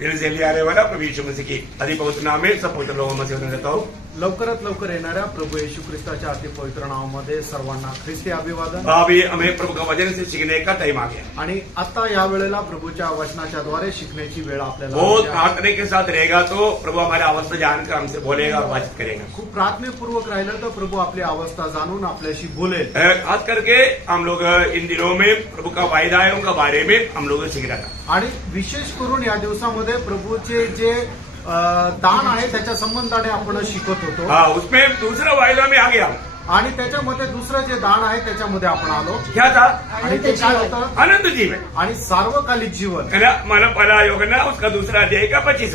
जल्दी आने वाला प्रभु यीशु मसीह की अति पवित्र नाम में सब पवित्र लोगों में से वंदन करता हूँ। लवकरात लवकर येणाऱ्या प्रभू येशू ख्रिस्ताच्या अति पवित्र नावामध्ये सर्वांना ख्रिस्ती अभिवादन। अभी हमें प्रभु का वचन से सीखने का टाइम आ गया। आणि आता या वेळेला प्रभूच्या वचनाच्या द्वारे शिकण्याची वेळ आपल्याला बहुत आली आहे। प्रार्थना के साथ रहेगा तो प्रभु हमारे अवस्था जानकर हमसे बोलेगा और बातचीत करेगा। खूप प्रार्थनेपूर्वक राहिलं तर प्रभू आपली अवस्था जाणून आपल्याशी बोलेल। खास करके हम लोग इन दिनों में प्रभु का वायदा है उनका बारे में हम लोग सीख रहा था। आणि विशेष करून या दिवसामध्ये प्रभूचे जे दान आहे त्याच्या संबंधाने आपण शिकत होतो। हाँ, उसमें दूसरा वायदा में आ गया आणि त्याच्यामध्ये दुसरं जे दान आहे त्याच्यामध्ये आपण आलो। क्या था? आणि ते काय होतं? अनंत जीवन आणि सार्वकालिक जीवन। है ना। मानव पहला योगना उसका दूसरा अध्याय का 25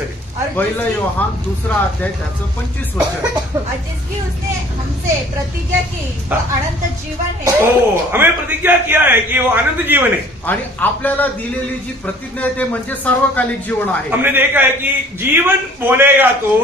पहिलं योहान दुसरा अध्याय त्याचं 25 वचन। जिसकी उसने हमसे प्रतिज्ञा की वो अनंत जीवन है। ओ, हमें प्रतिज्ञा किया है कि वो अनंत जीवन है। आणि आपल्याला दिलेली जी प्रतिज्ञा आहे ते म्हणजे सार्वकालिक जीवन आहे। हमने देखा है कि जीवन बोलेगा तो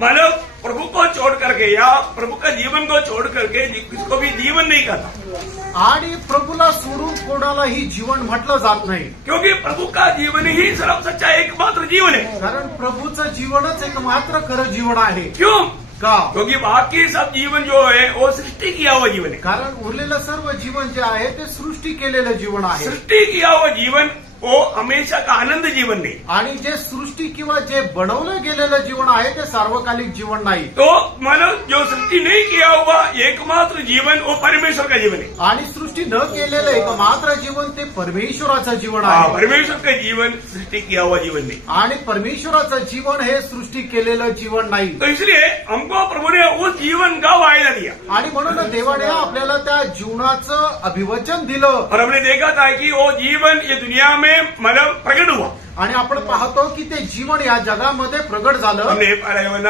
मानव प्रभु को छोड़ करके या प्रभु का जीवन को छोड़ करके किसको भी जीवन नहीं करता। आणि प्रभूला सोडून कोणालाही जीवन म्हटलं जात नाही, क्योंकि प्रभु का जीवन ही सर्व सच्चा एकमात्र जीवन है। कारण प्रभूचं जीवनच एक मात्र खरं जीवन आहे। क्यों? का? क्योंकि बाकी सब जीवन जो है वो सृष्टि किया हुआ जीवन है। कारण उरलेलं सर्व जीवन जे आहे ते सृष्टी केलेलं जीवन आहे। सृष्टि किया हुआ जीवन वो हमेशा का आनंद जीवन नहीं। आणि जे सृष्टी किंवा जे बनवलं गेलेलं जीवन आहे ते सार्वकालिक जीवन नाही। तो मानव जो सृष्टि नहीं किया हुआ एकमात्र जीवन वो परमेश्वर का जीवन है। आणि सृष्टी न केलेलं एकमात्र जीवन ते परमेश्वराचं जीवन हाँ, आहे। परमेश्वर का जीवन सृष्टि किया हुआ जीवन नहीं। आणि परमेश्वराचं जीवन हे सृष्टी केलेलं जीवन नाही। तो इसलिए हमको प्रभु ने उस जीवन का वायदा दिया आणि म्हणून देवाने आपल्याला त्या जीवनाचं अभिवचन दिलं। और हमने देखा था कि वो जीवन ये दुनिया में मतलब प्रकट हुआ। आणि आपण पाहतो की ते जीवन या जगामध्ये प्रगट झालं। हमने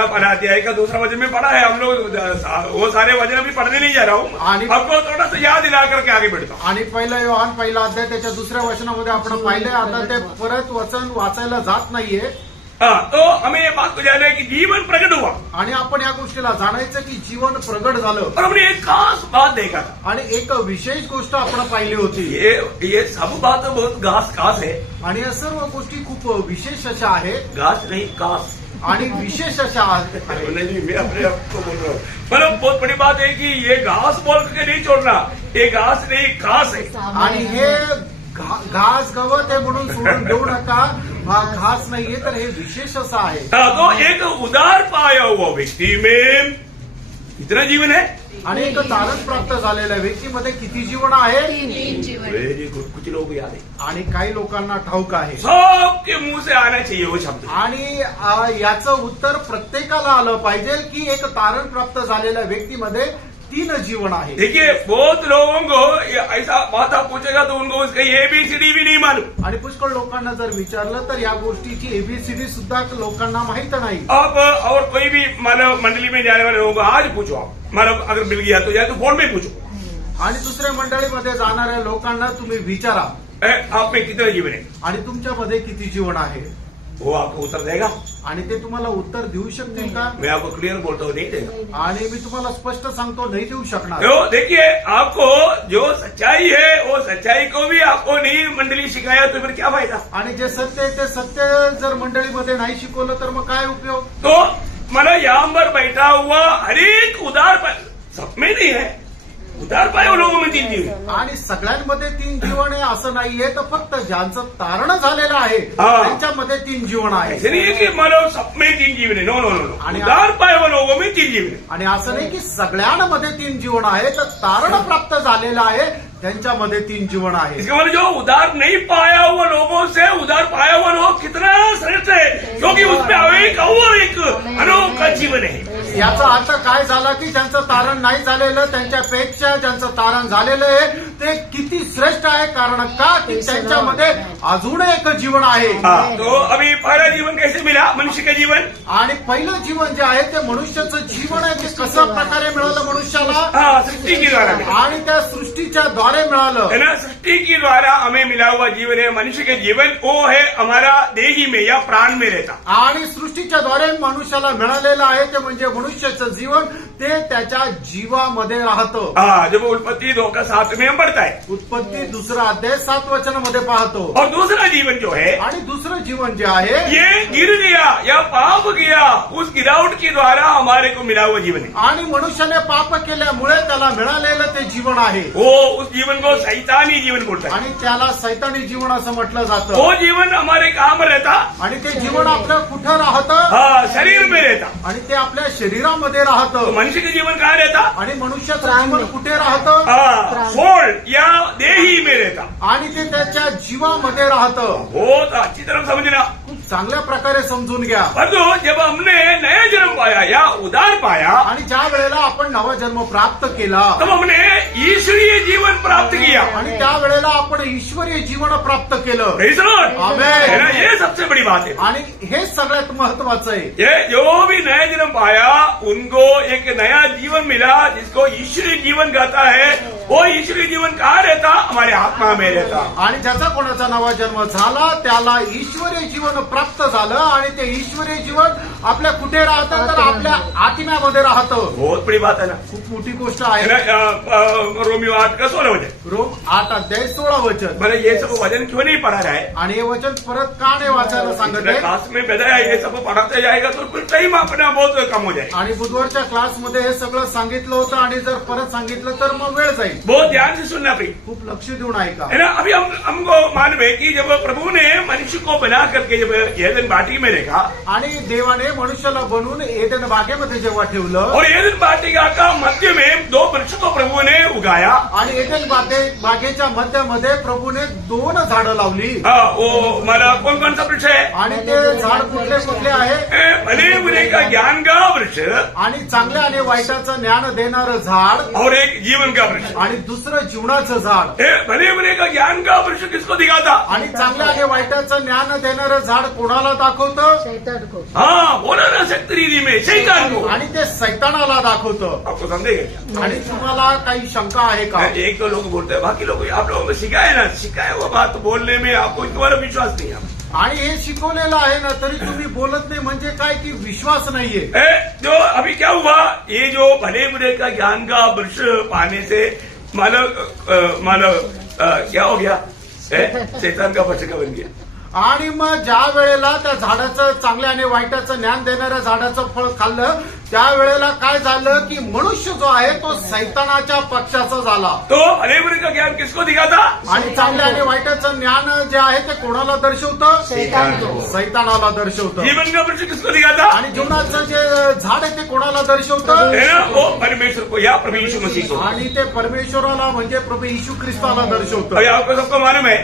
पढ़ा अध्याय का दूसरा वचन में पढ़ा है। हम लोग वो सारे वचन अभी पढ़ने नहीं जा रहा हूँ, आपको थोड़ा सा याद दिला करके आगे बढ़ता हूँ। आणि पहिला योहान पहिला अध्याय त्याच्या दुसऱ्या वचनामध्ये आपण पाहिलंय। आता ते परत वचन वाचायला जात नाहीये। हाँ, तो हमें ये बात को जानना है कि जीवन प्रकट हुआ आणि आपण या गोष्टीला जाणायचं की जीवन प्रगट झालं। और हमने एक खास बात देखा था। आणि एक विशेष गोष्ट आपण पाहिली होती। ये सब बात बहुत खास है। आणि या सर्व गोष्टी खूप विशेष अशा आहेत। घास नहीं खास आणि विशेष अशा आहेत। नहीं, मैं अपने आप को बोल रहा हूँ। मतलब बहुत बड़ी बात है कि ये घास बोल के नहीं छोड़ना, ये घास नहीं खास है। आणि हे घास गवत आहे म्हणून सोडून देऊ नका, हा घास नाहीये तर हे विशेष असं आहे। तो एक उदार पाया हुआ व्यक्ति में कितना जीवन है? आणि एक तारण प्राप्त झालेल्या व्यक्तीमध्ये किती जीवन आहे? वेरी गुड, कुछ लोग याद है। आणि काही लोकांना ठाऊक आहे। सबके मुंह से आना चाहिए वो शब्द। आणि याचं उत्तर प्रत्येकाला आलं पाहिजे की एक तारण प्राप्त झालेल्या व्यक्तीमध्ये 3 जीवन आहे। देखिए, बहुत लोगों को ऐसा बात आप पूछेगा तो उनको उसका ABCD भी नहीं मालूम। आणि पुष्कळ लोकांना जर विचारलं तर या गोष्टीची ABCD सुद्धा लोकांना माहित नाही। आप और कोई भी मानव मंडली में जाने वाले लोगों को आज पूछो, आप मानव अगर मिल गया तो या तो फोन में पूछो। आणि दुसऱ्या मंडळीमध्ये जाणाऱ्या लोकांना तुम्ही विचारा आप में कितना जीवन है, आणि तुमच्यामध्ये किती जीवन आहे, वो आपको उत्तर देगा। आणि ते तुम्हाला उत्तर देऊ शकतील का? मैं आपको क्लियर बोलता हूँ, नहीं देगा। आणि मी तुम्हाला स्पष्ट सांगतो नाही देऊ शकणार। तो देखिए, आपको जो सच्चाई है वो सच्चाई को भी आपको नहीं मंडली सिखाया तो फिर क्या फायदा? आणि जे सत्य आहे ते सत्य जर मंडळीमध्ये नाही शिकवलं तर मग काय उपयोग? तो माना यहाँ पर बैठा हुआ हर एक उदार सब में नहीं है, उदार पाए लोगों में 3 जीवन। आणि सगळ्यांमध्ये 3 जीवन आहे असं नाहीये, तर फक्त ज्यांचं तारण झालेलं आहे हाँ। त्यांच्यामध्ये 3 जीवन आहे। ऐसे नहीं है कि मानो सब में 3 जीवन है। नो नो नो नो, आणि उदार पाए हुए लोगों में 3 जीवन है। आणि असं नाही की सगळ्यांमध्ये 3 जीवन आहे, तर तारण प्राप्त झालेलं आहे त्यांच्यामध्ये 3 जीवन आहे। इसका मतलब जो उदार नहीं पाया हुआ लोगों से उदार पाया हुआ लोग कितना श्रेष्ठ है, क्योंकि उसमें एक और एक अनोखा जीवन है। याचा अर्थ काय झाला की ज्यांचं तारण नाही झालेलं त्यांच्यापेक्षा ज्यांचं तारण झालेलं आहे ते किती श्रेष्ठ आहे, कारण का की त्यांच्यामध्ये अजून एक जीवन आहे। हाँ, तो अभी पहला जीवन कैसे मिला? मनुष्य का जीवन। आणि पहिलं जीवन जे आहे ते मनुष्याचं जीवन आहे, ते कशा प्रकारे मिळालं मनुष्याला? हाँ, सृष्टि के द्वारा मिला आणि त्या सृष्टीच्या द्वारे मिळालं है ना। सृष्टि के द्वारा हमें मिला हुआ जीवन है मनुष्य का जीवन, वो है हमारा देही में या प्राण में रहता। आणि सृष्टीच्या द्वारे मनुष्याला मिळालेलं आहे ते म्हणजे मनुष्याचं जीवन ते त्याच्या जीवामध्ये राहतं. हाँ, जब उत्पत्ति 2:7 में हम पढ़ता है। उत्पत्ती 2 अध्याय 7 वचनामध्ये पाहतो. और दूसरा जीवन जो है आणि दुसरं जीवन जे आहे ये गिर गया या पाप किया, उस गिरावट के द्वारा हमारे को मिला हुआ जीवन है। आणि मनुष्याने पाप केल्यामुळे त्याला मिळालेलं ते जीवन आहे. वो उस जीवन को शैतानी जीवन बोलता है। आणि त्याला सैतानी जीवन असं म्हटलं जातं. वो जीवन हमारे कहाँ पर रहता? आणि ते जीवन आपलं कुठं राहतं? हाँ, शरीर में रहता। आणि ते आपल्या शरीरामध्ये तो राहतं. मनुष्य का जीवन कहाँ रहता? आणि मनुष्याचं जीवन कुठे राहतं? हाँ, सोल या देही में रहता। आणि ते त्याच्या जीवामध्ये राहतं. बहुत अच्छी तरह समझना। खूप चांगल्या प्रकारे समजून घ्या. परंतु जब हमने नया जन्म पाया या उदार पाया, आणि ज्या वेळेला आपण नवा जन्म प्राप्त केला तब हमने ईश्वरीय जीवन प्राप्त किया। आणि त्या वेळेला आपण ईश्वरीय जीवन प्राप्त केलं. Praise the Lord। आमेन। है ना, ये सबसे बड़ी बात है। आणि हे सगळ्यात महत्वाचं आहे. ये जो भी नया जन्म पाया उनको एक नया जीवन मिला जिसको ईश्वरीय जीवन कहता है। वो ईश्वरीय जीवन कहाँ रहता? हमारे आत्मा में रहता। आणि ज्याचा कोणाचा नवा जन्म झाला त्याला ईश्वरीय जीवन प्राप्त झालं आणि ते ईश्वरीय जीवन आपल्या कुठे राहतं तर आपल्या आत्म्यामध्ये राहतं. बहुत बड़ी बात है ना। खूप मोठी गोष्ट है आहे. ना, रोमियो 8:16 वचन। रोम 8 अध्याय 16 वचन. मैंने ये सब वचन क्यों नहीं पढ़ा रहा है? आणि हे वचन परत का नाही वाचायला सांगत पिछले आहे? क्लास में बताया, ये सब पढ़ाते जाएगा तो फिर टाइम अपना बहुत कम हो जाएगा। आणि बुधवारच्या क्लासमध्ये हे सगळं सांगितलं होतं आणि जर परत सांगितलं तर मग वेळ जाईल. बहुत ध्यान से सुनना प्रिय, खूप लक्ष देऊन ऐका. है ना। अभी हमको मालूम है कि जब प्रभु ने मनुष्य को बना करके जब एदन बाटी में रखा, आणि देवाने मनुष्याला बनवून एदेन बागेमध्ये जेव्हा ठेवलं और एदन वाटिका का मध्य में 2 वृक्ष को प्रभु ने उगाया। आणि एदेन बागेच्या मध्यामध्ये प्रभूने 2 झाडं लावली. हाँ, वो हमारा कौन कौन सा वृक्ष है? आणि ते झाड कुठले कुठले आहे? भले बुरे का ज्ञान का वृक्ष आणि चांगल्या आणि वाईटाचं ज्ञान देणारं झाड और एक जीवन का वृक्ष। आणि दुसरं जीवनाचं झाड. भले बुरे का ज्ञान का वृक्ष किसको दिखाता? आणि चांगल्या आणि वाईटाचं ज्ञान देणारं झाड कोणाला दाखवतं? शैतान को। हाँ, बोला ना शक्ति में शैतान को। आणि ते सैतानाला दाखवतं. आपको समझेगा? आणि तुम्हाला काही शंका आहे का? एक तो लोग बोलते हैं, बाकी लोग आप लोगों को सिखाए ना, सिखाए वो बात बोलने में आपको तुम्हारा विश्वास नहीं है। आणि हे शिकवलेलं आहे ना तरी तुम्ही बोलत नाही म्हणजे काय की विश्वास नाहीये. जो अभी क्या हुआ, ये जो भले बुरे का ज्ञान का वृक्ष पाने से मानो क्या हो गया? शैतान का वृक्ष का बन गया। आणि मग ज्या वेळेला त्या झाडाचं चांगल्या आणि वाईटाचं ज्ञान देणाऱ्या झाडाचं फळ खाल्लं त्यावेळेला काय झालं की मनुष्य जो आहे तो सैतानाच्या पक्षाचा झाला. तो भले बुरे का ज्ञान किसको दिखाता? आणि चांगल्या आणि वाईटाचं ज्ञान जे आहे ते कोणाला दर्शवतं? शैतान को। सैतानाला दर्शवतं. जीवन का वृक्ष किसको दिखाता? आणि जीवनाचं जे झाड आहे ते कोणाला दर्शवतं? है ना, वो परमेश्वर को या प्रभु यीशु मसीह को। आणि ते परमेश्वराला म्हणजे प्रभू येशू ख्रिस्ताला दर्शवतं. अभी आपको सबको मालूम है,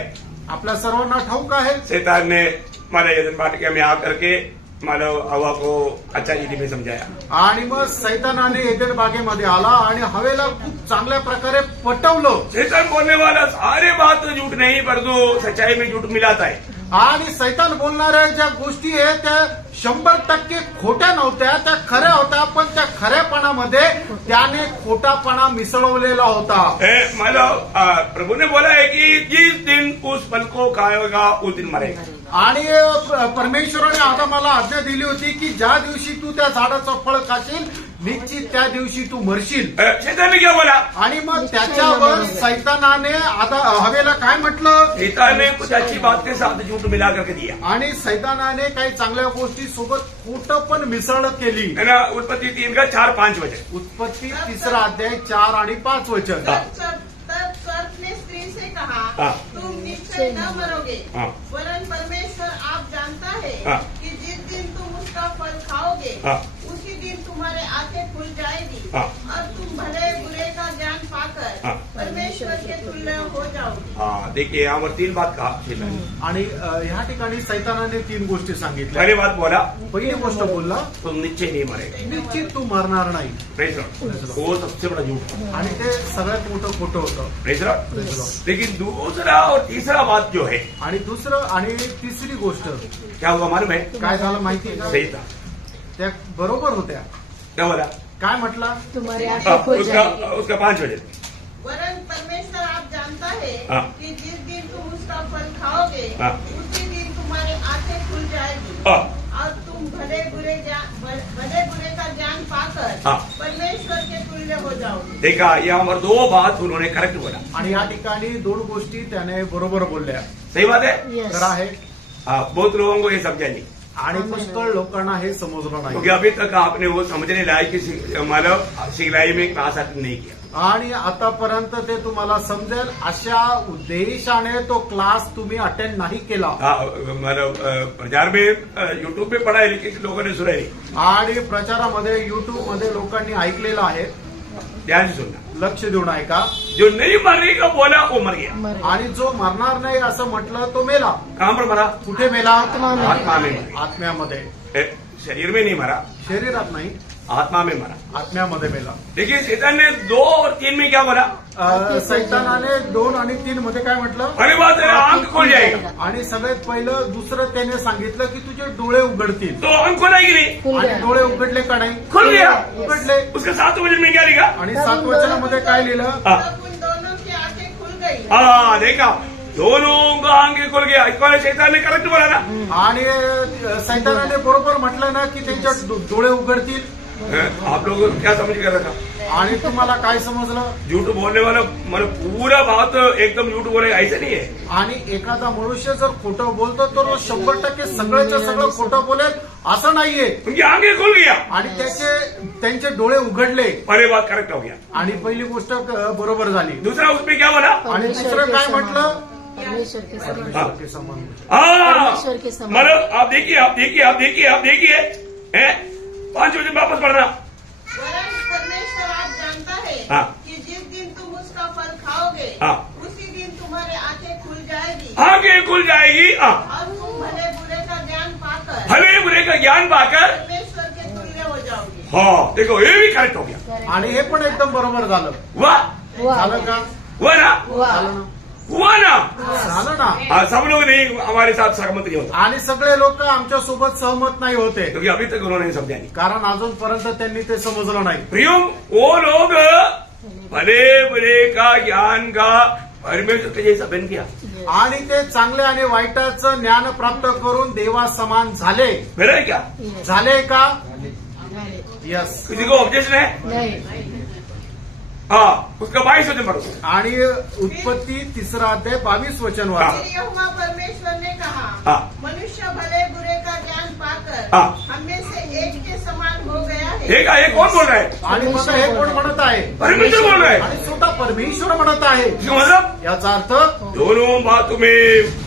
आपल्या सर्वांना ठाऊक आहे शैतान ने हमारे एदन वाटिका में आकर के मानव हवा को अच्छा रीति में समझाया। आणि मग सैतानाने एदेन बागेमध्ये आला आणि हवेला खूप चांगल्या प्रकारे पटवलं. शैतान बोलने वाला सारे बात झूठ नहीं पर जो सच्चाई में झूठ मिलाता है। आणि सैतान बोलणाऱ्या ज्या गोष्टी आहेत त्या 100% खोट्या नव्हत्या, त्या खऱ्या होत्या, पण त्या खऱ्यापणामध्ये त्याने खोटापणा मिसळवलेला होता. मानव प्रभु ने बोला है कि जिस दिन उस फल को खाएगा उस दिन मरेगा। आणि परमेश्वराने आदामाला आज्ञा दिली होती की ज्या दिवशी तू त्या झाडाचं फळ खाशील निश्चित त्या दिवशी तू मरशील. शैतान ने क्या बोला? आणि मग त्याच्यावर सैतानाने आता हवेला काय म्हटलं? शैतान ने कुछ अच्छी बात के साथ झूठ मिला करके दिया। आणि सैतानाने काही चांगल्या गोष्टी सोबत खोटं पण मिसळ केली. है ना, उत्पत्ति 3 का 4-5 वचन। उत्पत्ती 3 अध्याय 4 आणि 5 वचन. तब सर्प ने स्त्री से कहा, हाँ। तुम निश्चय न मरोगे, हाँ। वरन परमेश्वर आप जानता है हाँ। कि जिस दिन तुम उसका फल खाओगे हाँ। उसी दिन तुम्हारे आंखें खुल जाएगी हाँ। और तुम भले बुरे का ज्ञान पाकर हाँ। परमेश्वर के तुल्य हो जाओगे। हाँ, देखिए यहाँ पर 3 बात कहा शैतान ने। आणि ह्या ठिकाणी सैतानाने 3 गोष्टी सांगितल्या. पहली बात बोला, पहिली गोष्ट बोलला तुम निश्चय नहीं मरेगा। निश्चित तू मरणार नाही. Praise Lord. वो सबसे बड़ा झूठ है। आणि ते सगळ्यात मोठं खोटं होतं. Praise Lord. लेकिन दूसरा और तीसरा बात जो है, आणि दुसरं आणि तिसरी गोष्ट क्या हुआ मालूम है? काय झालं माहितीये का? शैतान त्या बरोबर होत्या. क्या बोला? काय म्हटलं? तुम्हारे आंखें खुल जाएंगी। उसका 5 वचन। वरन परमेश्वर आप जानता है हाँ। कि जिस दिन तुम उसका फल खाओगे हाँ। उसी दिन तुम्हारे आंखें खुल जाएगी हाँ। और तुम भले बुरे का ज्ञान पाकर हाँ। परमेश्वर के तुल्य हो जाओगे। देखा, यहाँ पर 2 बात उन्होंने करेक्ट बोला। आणि या ठिकाणी 2 गोष्टी त्याने बरोबर बोलल्या. सही बात है। Yes. तर आहे हाँ, बहुत लोगों को ये समझा नहीं, आणि पुष्कळ लोकांना हे समजलं क्योंकि नाही. अभी तक आपने वो समझने लायक कि मतलब सिखलाई में क्लास अटेंड नहीं किया. आणि आतापर्यंत ते तुम्हाला समजेल अशा उद्देशाने तो क्लास तुम्ही अटेंड नाही केला. हाँ, मतलब प्रचार में यूट्यूब पे पढ़ा है, लेकिन लोगों ने सुना नहीं. आणि प्रचारामध्ये युट्यूब मध्ये लोकांनी ऐकलेलं आहे. ध्यान से सुनना. लक्ष देऊन ऐका. जो नहीं मरने का बोला वो मर गया. आणि जो मरणार नाही असं म्हटलं तो मेला. कहाँ पर मरा? कुठे मेला? आत्मा में मरा. आत्म्यामध्ये. शरीर में नहीं मरा, शरीरात नाही, आत्मा में मरा. आत्म्यामध्ये मेला. देखिए, शैतान ने 2 और 3 में क्या बोला? सैतानाने 2 आणि 3 मध्ये काय म्हटलं? अरे बात है, आंख खोल जाएगा. आणि सगळ्यात पहिलं दुसरं त्याने सांगितलं की तुझे डोळे उघडतील. तो आंख खोलाएगी नहीं. खुल आणि गया. डोळे उघडले का नाही? खुल गया. उघडले. उसका 7 वचन में क्या लिखा? आणि 7 वचनामध्ये काय लिहिलं? हाँ, तब उन दोनों की आंखें खुल गई। हाँ, देखा, दोनों का आंखें खुल गया. इसको शैतान ने करेक्ट बोला ना. आणि सैतानाने बरोबर म्हटलं ना की त्यांच्या डोळे उघडतील. आप लोग क्या समझ कर रखा? आणि तुम्हाला काय समजलं? झूठ बोलने वाला मतलब पूरा बात एकदम झूठ बोलेगा ऐसा नहीं है. आणि एखादा मनुष्य जर खोटं बोलतो तर 100% सगळ्याच्या सगळं खोटं बोलेल असं नाहीये. उनकी आंखें खुल गया. आणि त्यांचे डोळे उघडले. पहले बात करेक्ट हो गया. आणि पहिली गोष्ट बरोबर झाली. दूसरा उसमें क्या बोला? आणि दुसरं काय म्हटलं? परमेश्वर के समान. परमेश्वर के समान. हाँ, परमेश्वर के समान. मतलब आप देखिए 5 वचन वापस पढ़ना. वरन परमेश्वर आप जानता है हाँ। कि जिस दिन तुम उसका फल खाओगे हाँ। उसी दिन तुम्हारे आंखें खुल जाएगी आंखें खुल जाएगी. हाँ, और तुम भले बुरे का ज्ञान पाकर भले बुरे का ज्ञान पाकर. परमेश्वर के तुल्य हो जाओगे। हाँ, देखो ये भी करेक्ट हो गया. आणि हे पण एकदम बरोबर झालं. वाह, झालं का? हुआ ना, झालं ना? हुआ ना. झालं ना. हाँ, सब लोग नहीं हमारे साथ सहमत नहीं होता, आणि सगळे लोक आमच्या सोबत सहमत नाही होते. क्योंकि अभी तक उन्होंने समझा नहीं. कारण अजूनपर्यंत त्यांनी ते समजलं नाही. प्रियम, वो लोग भले बुरे का ज्ञान का परमेश्वर के जैसा बन गया. आणि ते चांगले आणि वाईटाचं ज्ञान प्राप्त करून देवा समान झाले. मेरा है क्या? झाले का? नाही. यस. किसी को ऑब्जेक्शन है? नाही. हाँ, उसका 22 वचन पढ़ो. आणि उत्पत्ती 3 अध्याय 22 वचन वाचा. फिर यहोवा परमेश्वर ने कहा हाँ. मनुष्य भले बुरे का ज्ञान पाकर हाँ. हमें से एक के समान हो गया है। देखा, ये कौन बोल रहा है? आणि मग हे कोण म्हणत आहे? परमेश्वर बोल रहा है. आणि स्वतः परमेश्वर म्हणत आहे. इसका मतलब याचा अर्थ दोनों बातों में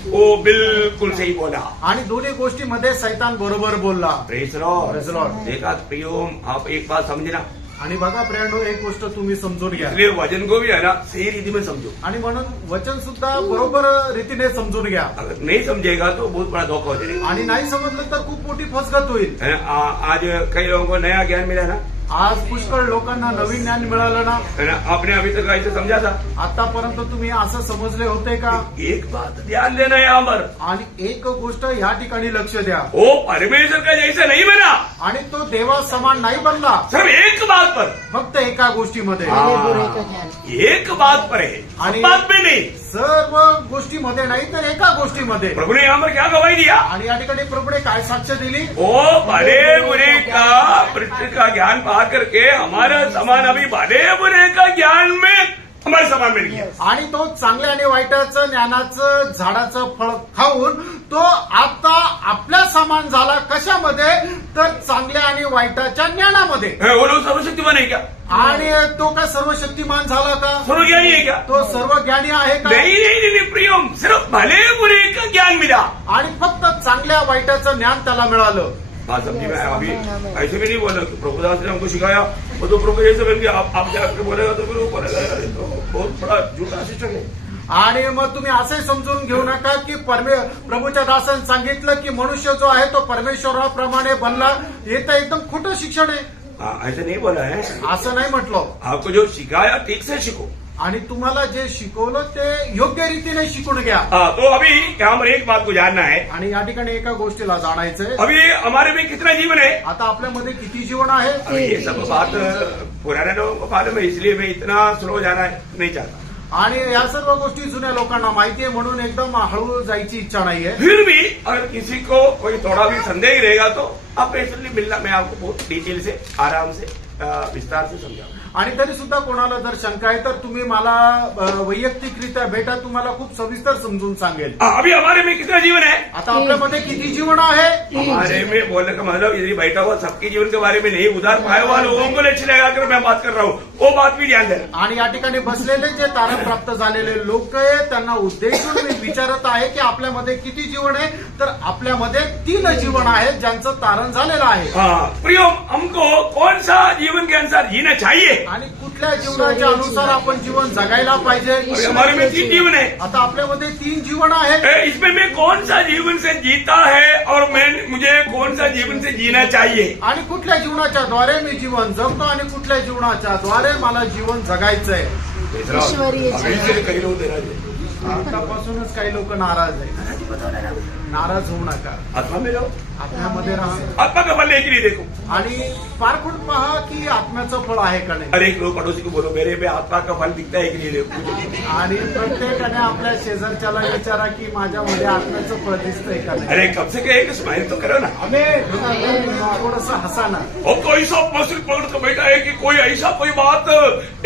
वो बिल्कुल सही बोला. आणि दोन्ही गोष्टीमध्ये सैतान बरोबर बोलला. Praise Lord. Praise the Lord. देखा प्रियम, आप एक बात समझना. आणि बघा प्रियांनो, एक गोष्ट तुम्ही समजून घ्या. इसलिए वचन को भी है ना सही रीति में समझो. आणि म्हणून वचन सुद्धा बरोबर रीतीने समजून घ्या. अगर नहीं समझेगा तो बहुत बड़ा धोखा हो जाएगा. आणि नाही समजलं तर खूप मोठी फसगत होईल. आज कई लोगों को नया ज्ञान मिला ना, आज पुष्कळ लोकांना नवीन ज्ञान मिळालं ना. है ना. आपने अभी तक ऐसे समझा था. आतापर्यंत तुम्ही असं समजले होते का? एक बात ध्यान देना यहाँ पर, आणि एक गोष्ट या ठिकाणी लक्ष द्या. वो परमेश्वर का जैसा नहीं बना, आणि तो देवा समान नाही बनला. सिर्फ एक बात पर. फक्त एका गोष्टीमध्ये. हाँ. भले बुरे का ज्ञान. एक बात पर है, सब आणि- बात में नहीं. सर्व गोष्टीमध्ये नाही तर एका गोष्टीमध्ये. प्रभु ने यहाँ पर क्या गवाही दिया? आणि या ठिकाणी प्रभूने काय साक्ष दिली? वो भले बुरे का पृथ्वी का ज्ञान पा करके हमारा समान अभी भले बुरे का ज्ञान में हमारे समान मिल गया. आणि तो चांगल्या आणि वाईटाचं ज्ञानाचं झाडाचं फळ खाऊन तो आता आपल्या समान झाला. कशामध्ये? तर चांगल्या आणि वाईटाच्या ज्ञानामध्ये. वो लोग सर्वशक्तिमान है क्या? आणि तो काय सर्वशक्तिमान झाला का? सर्वज्ञानी है क्या? तो सर्व ज्ञानी आहे का? नहीं प्रियम, सिर्फ भले बुरे का ज्ञान मिला. आणि फक्त चांगल्या वाईटाचं ज्ञान त्याला मिळालं. बात समझी में अभी ऐसे भी नहीं बोला कि प्रभुदास ने हमको सिखाया वो तो प्रभु जैसे बन गया. आप जाकर बोलेगा तो फिर वो बोलेगा यार, ये तो बहुत बड़ा झूठा सिस्टम है. आणि मग तुम्ही असंही समजून घेऊ नका की प्रभूच्या दासाने सांगितलं की मनुष्य जो आहे तो परमेश्वराप्रमाणे बनला. हे तर एकदम खोटं शिक्षण आहे. हाँ, ऐसे नहीं बोला है. असं नाही म्हटलं. आपको जो सिखाया ठीक से सीखो. आणि तुम्हाला जे शिकवलं ते योग्य रीतीने शिकून घ्या. हाँ, तो अभी यहाँ पर एक बात को जानना है. आणि या ठिकाणी एका गोष्टीला जाणायचंय. अभी हमारे में कितना जीवन है? आता आपल्यामध्ये किती जीवन आहे? अभी ये सब बात पुराने लोगों को मालूम है, इसलिए मैं इतना स्लो जाना नहीं चाहता. आणि या सर्व गोष्टी जुन्या लोकांना माहिती आहे म्हणून एकदम हळू जायची इच्छा नाहीये. फिर भी अगर किसी को कोई थोड़ा भी संदेह रहेगा तो आप पेशेंटली मिलना, मैं आपको बहुत डिटेल से आराम से विस्तार से समझाऊंगा. आणि तरी सुद्धा कोणाला जर शंका आहे तर तुम्ही मला वैयक्तिकरित्या भेटा, तुम्हाला खूप सविस्तर समजून सांगेल. अभी हमारे में कितना जीवन है? आता आपल्यामध्ये किती जीवन आहे? हमारे में बोलने का मतलब यदि बैठा हुआ सबके जीवन के बारे में नहीं, उधार पाए हुआ लोगों को लक्ष्य लगाकर मैं बात कर रहा हूँ, वो बात भी ध्यान देना. आणि या ठिकाणी बसलेले जे तारण प्राप्त झालेले लोक आहे त्यांना उद्देशून मी विचारत आहे की आपल्यामध्ये किती जीवन आहे. तर आपल्यामध्ये 3 जीवन आहेत ज्यांचं तारण झालेलं आहे. हाँ प्रियो, हमको कौन सा जीवन के अनुसार जीना चाहिए? आणि कुठल्या जीवनाच्या अनुसार आपण जीवन जगायला पाहिजे. अभी हमारे में 3 जीवन है. आता आपल्यामध्ये 3 जीवन आहेत. इसमें मैं कौन सा जीवन से जीता है और मुझे कौन सा जीवन से जीना चाहिए? आणि कुठल्या जीवनाच्या द्वारे मी जीवन जगतो आणि कुठल्या जीवनाच्या द्वारे मला जीवन जगायचंय. ईश्वरीय जीवन. काही लोक नाराज आतापासूनच काही लोक नाराज आहेत. नाराज होऊ नका. आत्मा में रहो, आत्म्यामध्ये राहा आत्मा का फल एक नहीं देखो. आणि पारखून पहा की आत्म्याचं फळ आहे का नाही. हर एक लोग पड़ोसी को बोलो मेरे पे आत्मा का फल दिखता है कि नहीं देखो. आणि प्रत्येकाने आपल्या शेजारच्याला विचारा की माझ्यामध्ये आत्म्याचं फळ दिसतंय का नाही. अरे कम से कम एक स्माइल तो करो ना. थोडस हसा ना. अब तो ऐसा मसिल पकड़ के बैठा है कि कोई ऐसा कोई बात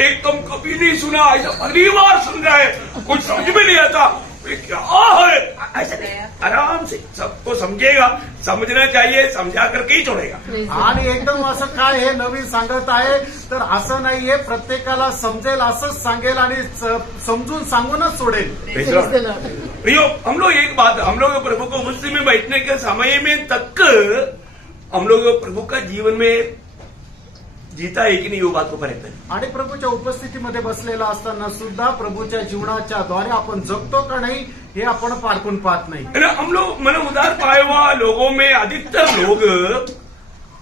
एकदम कभी नहीं सुना, ऐसा पहली बार सुन रहा है, कुछ समझ में नहीं आता ये क्या है. ऐसा नहीं, आराम से सबको समझेगा, समझना चाहिए, समझा करके ही छोड़ेगा. आणि एकदम असं काय हे नवीन सांगत आहे तर असं नाहीये, प्रत्येकाला समजेल असंच सांगेल आणि समजून सांगूनच सोडेल. प्रियो, हम लोग एक बात, हम लोग प्रभु को मुस्लिम में बैठने के समय में तक हम लोग प्रभु का जीवन में जीता है कि नहीं वो बात को परखते हैं. आणि प्रभूच्या उपस्थितीमध्ये बसलेला असताना सुद्धा प्रभूच्या जीवनाच्या द्वारे आपण जगतो का नाही हे आपण पारखून पाहत नाही. हम लोग मन उधार पाए हुआ लोगों में अधिकतर लोग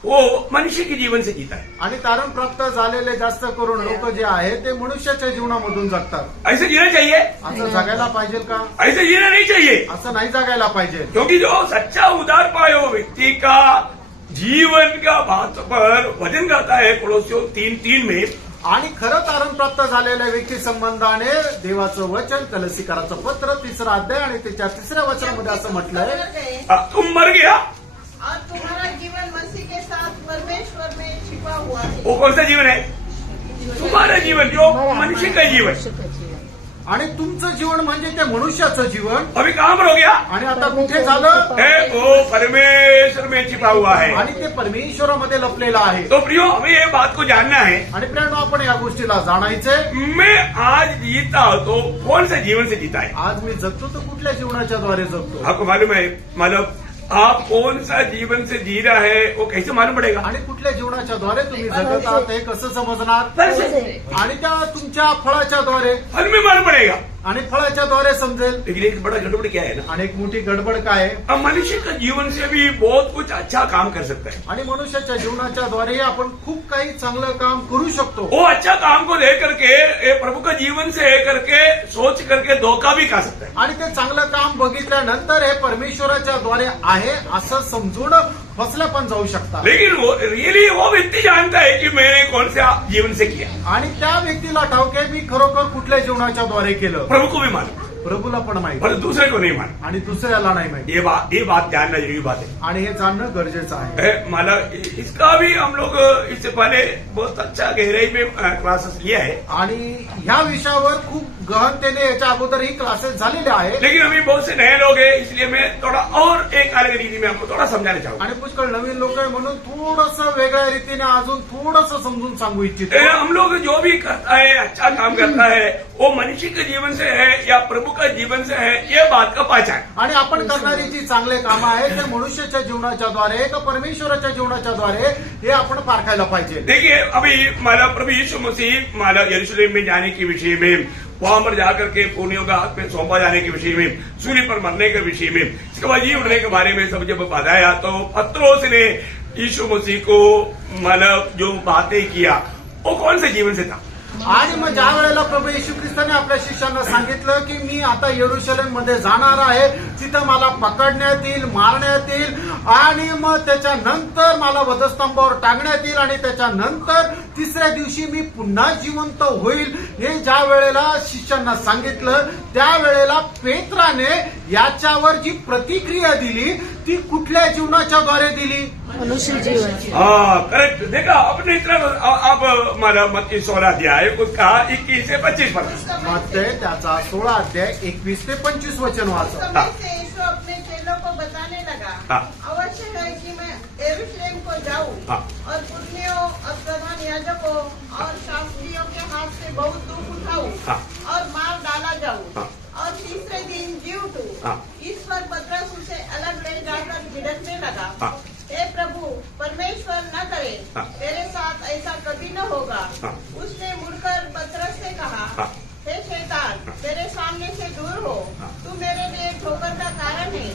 वो मनुष्य के जीवन से जीता है. आणि तारण प्राप्त झालेले जास्त करून लोक जे आहेत ते मनुष्याच्या जीवनामधून जगतात. ऐसे जीना चाहिए? असं जगायला पाहिजे का? ऐसे जीना नहीं चाहिए. असं नाही जगायला पाहिजे. क्योंकि जो सच्चा उधार पाए हुआ व्यक्ति का जीवन का बात पर वजन करता है कोलोसियों 3:3 में. आणि खरं तारण प्राप्त झालेल्या व्यक्ती संबंधाने देवाचं वचन कलसीकराचं पत्र 3रा अध्याय आणि त्याच्या 3ऱ्या वचनामध्ये असं म्हटलंय, तुम मर गया और तुम्हारा जीवन मसीह के साथ परमेश्वर में छिपा हुआ है. वो कौन सा जीवन है? तुम्हारा जीवन, जो मनुष्य का जीवन. मनुष्य का जीवन. आणि तुमचं जीवन म्हणजे ते मनुष्याचं जीवन. अभी कहां पर हो गया? आणि आता कुठे झालं? वो परमेश्वर में छिपा हुआ है. आणि ते परमेश्वरामध्ये लपलेलं आहे. तो प्रियो, हमें ये बात को जानना है. आणि प्रियांनो, आपण या गोष्टीला जाणायचंय. मैं आज जीता हूं तो कौन सा जीवन से जीता है? आज मी जगतो तर कुठल्या जीवनाच्या द्वारे जगतो. आपको मालूम है, मतलब आप कौन सा जीवन से जी रहा है वो कैसे मालूम पड़ेगा? आणि कुठल्या जीवनाच्या द्वारे तुम्ही जगत आहात हे कसं समजणार? फल से. आणि त्या तुमच्या फळाच्या द्वारे. फल में मालूम पड़ेगा. आणि फळाच्या द्वारे समजेल. लेकिन एक बड़ा गड़बड़ क्या है ना, आणि एक मोठी गडबड काय आहे? अब मनुष्य का जीवन से भी बहुत कुछ अच्छा काम कर सकता है. आणि मनुष्याच्या जीवनाच्या द्वारे आपण खूप काही चांगलं काम करू शकतो. वो अच्छा काम को लेकर के ये प्रभु का जीवन से करके सोच करके धोखा भी खा सकता है. आणि ते चांगलं काम बघितल्यानंतर हे परमेश्वराच्या द्वारे आहे असं समजून फसल्या पण जाऊ शकतात. लेकिन वो रियली वो व्यक्ति जानता है कि मैंने कौन सा जीवन से किया. आणि त्या व्यक्तीला ठाऊक आहे मी खरोखर कुठल्या जीवनाच्या द्वारे केलं. प्रभु को भी मालूम, प्रभूला पण माहिती पर दूसरे को नहीं मालूम. आणि दुसऱ्याला नाही माहिती. ये बात जानना जरूरी बात है. आणि हे जाणणं गरजेचं आहे. माला इसका भी हम लोग इससे पहले बहुत अच्छा गहराई में क्लासेस लिया है. आणि ह्या विषयावर खूप गहनतेने याच्या अगोदरही क्लासेस झालेले आहेत. लेकिन अभी बहुत से नए लोग हैं, इसलिए मैं थोड़ा और एक अलग रीति में आपको थोड़ा समझाना चाहूंगा. आणि पुष्कळ नवीन लोक आहे म्हणून थोडंसं वेगळ्या रीतीने अजून थोडंसं समजून सांगू इच्छितो. हम लोग जो भी करता है, अच्छा काम करता है, वो मनुष्य के जीवन से है या प्रभु का जीवन से है, ये बात का पहचान. आणि आपण करणारी जी चांगले कामं आहेत ते मनुष्याच्या जीवनाच्या द्वारे का परमेश्वराच्या जीवनाच्या द्वारे हे आपण पारखायला पाहिजे. देखिए, अभी माला प्रभु यीशु मसीह माला यरूशलेम में जाने के विषय में, वहां पर जाकर के पुण्यों का हाथ में सौंपा जाने के विषय में, सूली पर मरने के विषय में, इसके बाद जी उठने के बारे में सब जब बताया तो पत्रोस ने यीशु मसीह को मतलब जो बातें किया वो कौन से जीवन से था? आणि मग ज्या वेळेला प्रभू येशू ख्रिस्ताने आपल्या शिष्यांना सांगितलं की मी आता यरूशलेम मध्ये जाणार आहे, तिथं मला पकडण्यात येईल, मारण्यात येईल आणि मग त्याच्यानंतर मला वधस्तंभावर टाकण्यात येईल आणि त्याच्यानंतर तिसऱ्या दिवशी मी पुन्हा जिवंत होईल, हे ज्या वेळेला शिष्यांना सांगितलं त्यावेळेला पेत्राने याच्यावर जी प्रतिक्रिया दिली ती कुठल्या जीवनाच्या द्वारे दिली? मनुष्य जीवन। हाँ करेक्ट। देखा अपने तरफ अब हमारा मत्ती 16 अध्याय उसका 21 से 25 पर। मत्ते त्याचा 16 अध्याय 21 ते 25 वचन उस वाचा। समय से यीशु अपने चेलों को बताने लगा, हाँ। अवश्य है कि मैं यरूशलेम को जाऊं हाँ। और पुरनियों और प्रधान याजकों और शास्त्रियों के हाथ से बहुत दुख उठाऊं हाँ। और मार डाला जाऊं हाँ। और तीसरे दिन जी उठूं। हाँ। इस पर पतरस उसे अलग ले जाकर झिड़कने लगा, हाँ। हे प्रभु, परमेश्वर न करे, हाँ। तेरे साथ ऐसा कभी न होगा। हाँ। उसने मुड़कर पतरस से कहा, हाँ। हे शैतान, तेरे सामने से दूर हो, तू मेरे लिए ठोकर का कारण है,